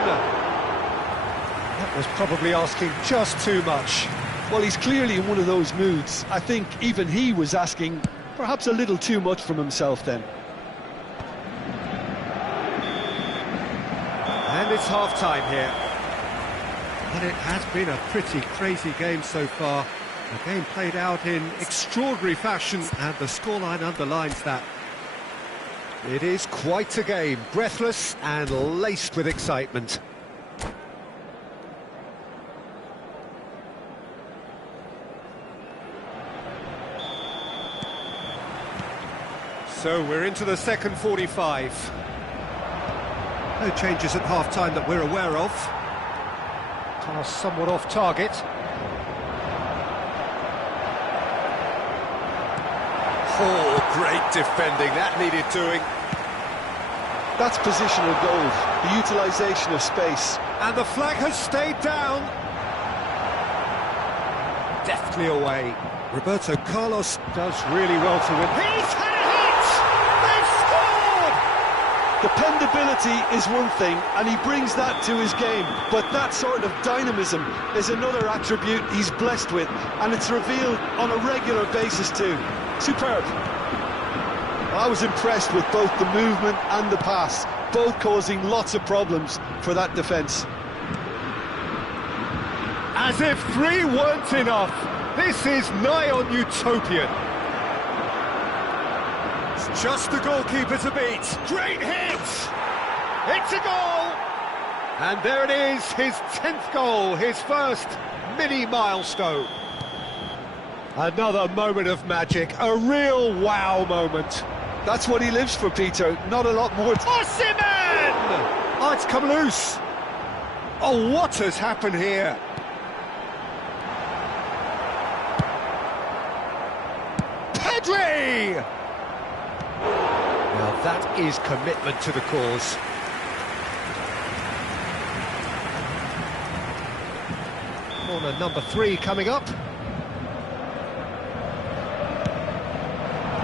That was probably asking just too much. Well, he's clearly in one of those moods. I think even he was asking perhaps a little too much from himself then. And it's half-time here. But it has been a pretty crazy game so far. The game played out in extraordinary fashion, and the scoreline underlines that. It is quite a game, breathless and laced with excitement. So we're into the second 45. No changes at half-time that we're aware of. Pass somewhat off target. Oh, great defending, that needed doing. That's positional gold, the utilisation of space. And the flag has stayed down. Deftly away. Roberto Carlos does really well to win. He's had a hit! They've scored! Dependability is one thing, and he brings that to his game, but that sort of dynamism is another attribute he's blessed with, and it's revealed on a regular basis too. Superb. I was impressed with both the movement and the pass, both causing lots of problems for that defence. As if 3 weren't enough, this is nigh on utopian. It's just the goalkeeper to beat. Great hit! It's a goal! And there it is, his 10th goal, his first mini milestone. Another moment of magic, a real wow moment. That's what he lives for, Peter, not a lot more. Osimhen! Oh, it's come loose. Oh, what has happened here? Pedri! Now that is commitment to the cause. Corner number 3 coming up.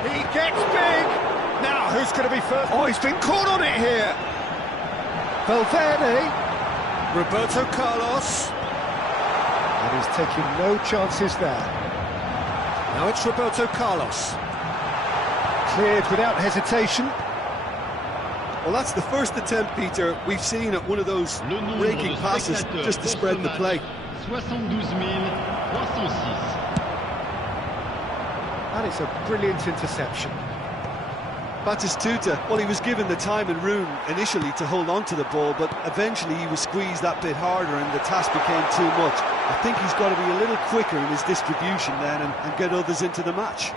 He gets big! Now, who's going to be first? Oh, he's been caught on it here! Valverde. Roberto Carlos. And he's taking no chances there. Now it's Roberto Carlos. Cleared without hesitation. Well, that's the first attempt, Peter, we've seen at one of those raking passes just to spread the play. 72,306. That is a brilliant interception. Batistuta, well, he was given the time and room initially to hold on to the ball, but eventually he was squeezed that bit harder and the task became too much. I think he's got to be a little quicker in his distribution then and get others into the match.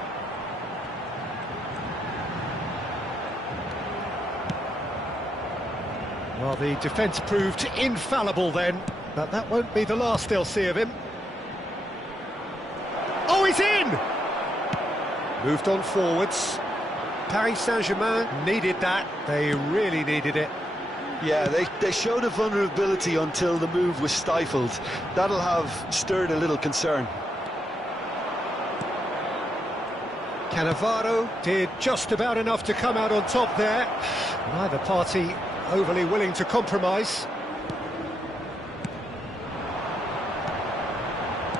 Well, the defence proved infallible then, but that won't be the last they'll see of him. Oh, he's in! Moved on forwards. Paris Saint-Germain needed that. They really needed it. Yeah, they showed a vulnerability until the move was stifled. That'll have stirred a little concern. Cannavaro did just about enough to come out on top there. Neither party overly willing to compromise.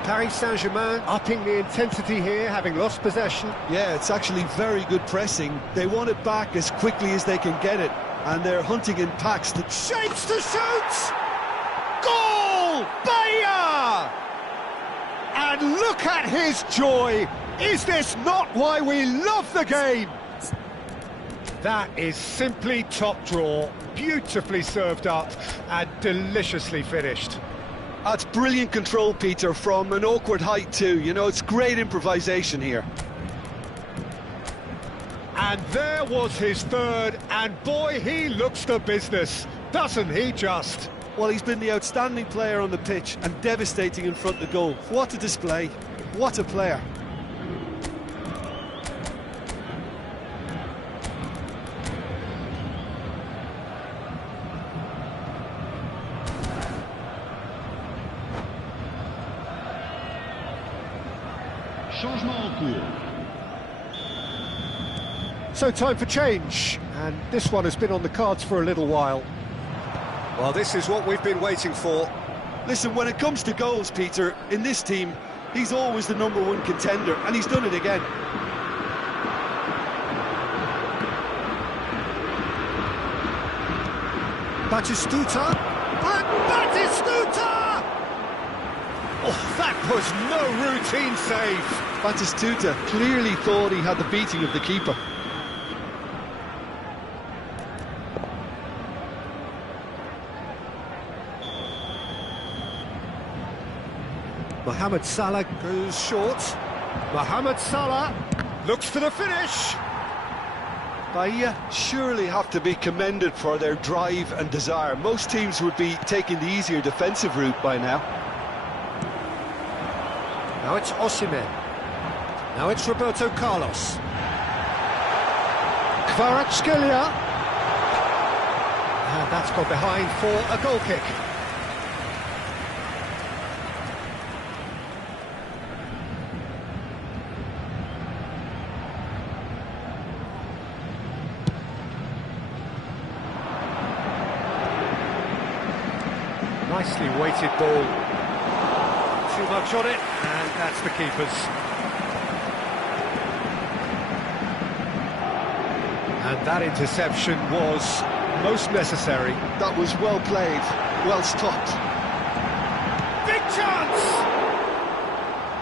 Paris Saint-Germain upping the intensity here, having lost possession. Yeah, it's actually very good pressing. They want it back as quickly as they can get it, and they're hunting in packs. Shapes to shoot! Goal! Bayer! And look at his joy! Is this not why we love the game? That is simply top draw, beautifully served up and deliciously finished. That's brilliant control, Peter, from an awkward height too. You know, it's great improvisation here. And there was his third, and boy, he looks the business, doesn't he just? Well, he's been the outstanding player on the pitch and devastating in front of goal. What a display, what a player. Changement en cours. So time for change, and this one has been on the cards for a little while. Well, this is what we've been waiting for. Listen, when it comes to goals, Peter, in this team, he's always the #1 contender, and he's done it again. Batistuta, Batistuta! Oh, that was no routine save. Batistuta clearly thought he had the beating of the keeper. Mohamed Salah goes short. Mohamed Salah looks for the finish. Bahia surely have to be commended for their drive and desire. Most teams would be taking the easier defensive route by now. Now it's Osimhen. Now it's Roberto Carlos. Kvaratskhelia. And that's gone behind for a goal kick. Nicely weighted ball. Too much on it, and that's the keeper's. And that interception was most necessary. That was well played, well stopped. Big chance!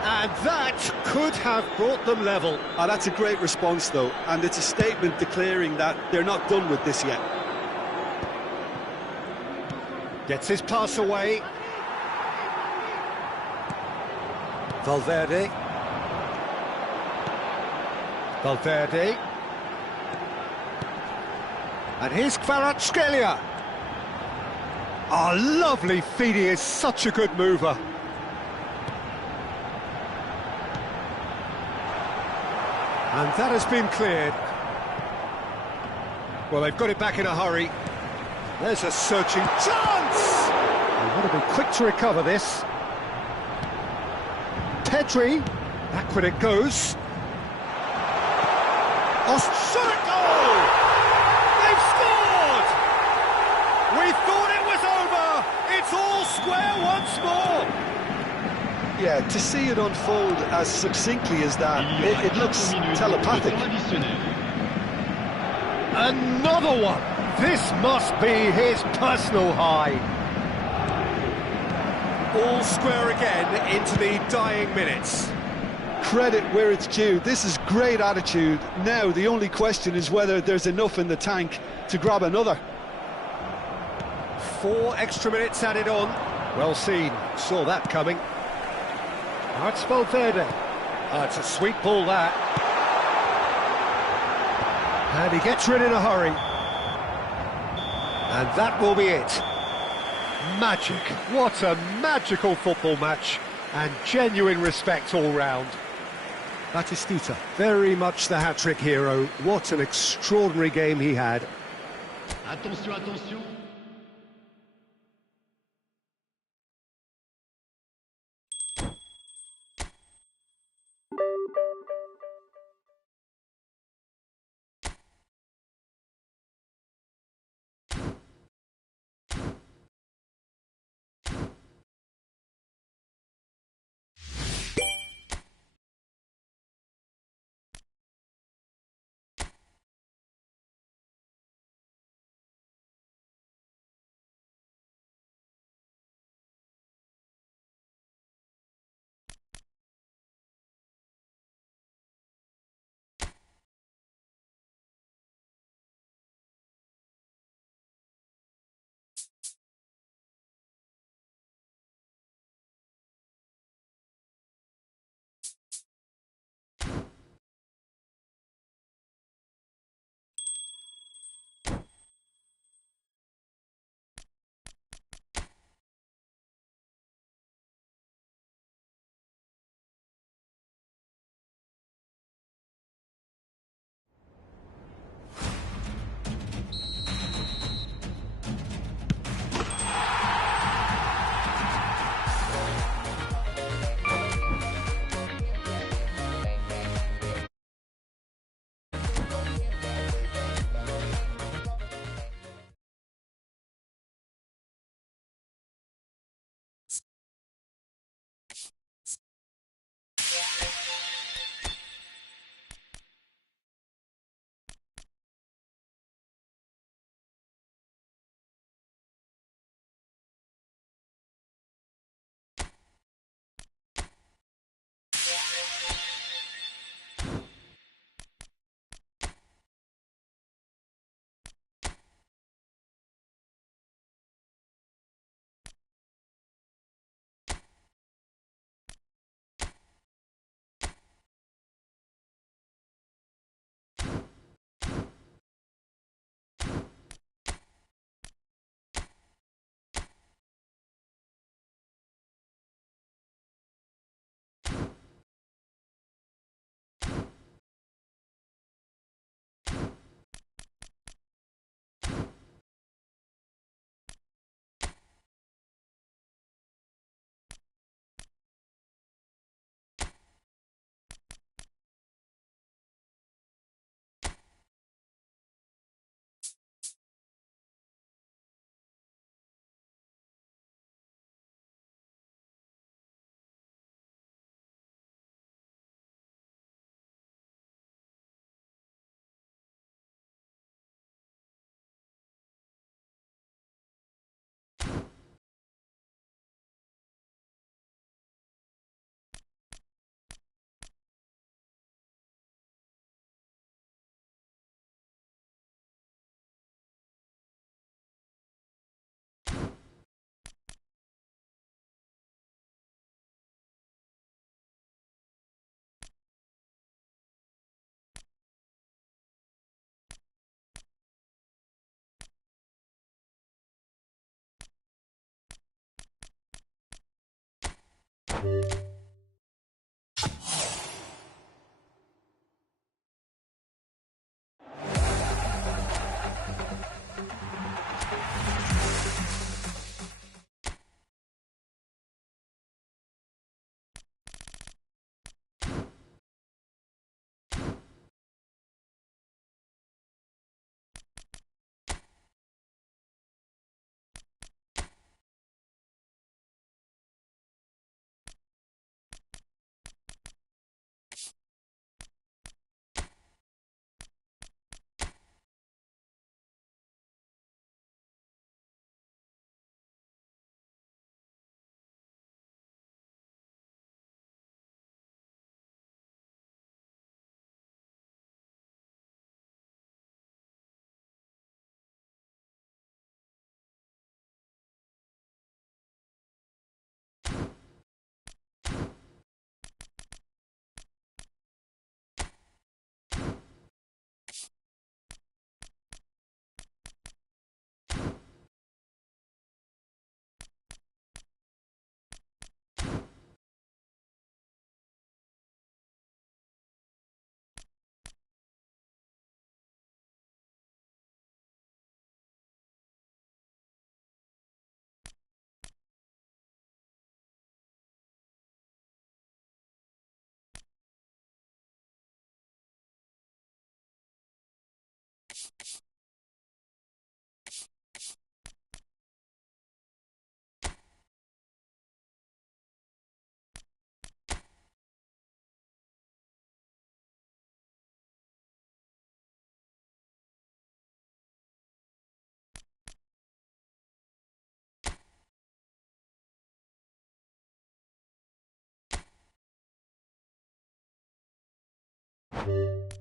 And that could have brought them level. Ah, that's a great response, though, and it's a statement declaring that they're not done with this yet. Gets his pass away. Valverde. Valverde. And here's Kvaratskhelia. Oh, lovely feed, he is such a good mover. And that has been cleared. Well, they've got it back in a hurry. There's a searching chance! They want to be quick to recover this. Pedri, backward it goes. Oh, shot at goal! They've scored! We thought Yeah, to see it unfold as succinctly as that, it looks telepathic. Another one! This must be his personal high. All square again into the dying minutes. Credit where it's due. This is great attitude. Now the only question is whether there's enough in the tank to grab another. 4 extra minutes added on. Well seen, saw that coming. Now it's Valverde. It's a sweet ball, that. And he gets rid in a hurry. And that will be it. Magic. What a magical football match. And genuine respect all round. Batistita, very much the hat-trick hero. What an extraordinary game he had. Attention, attention. you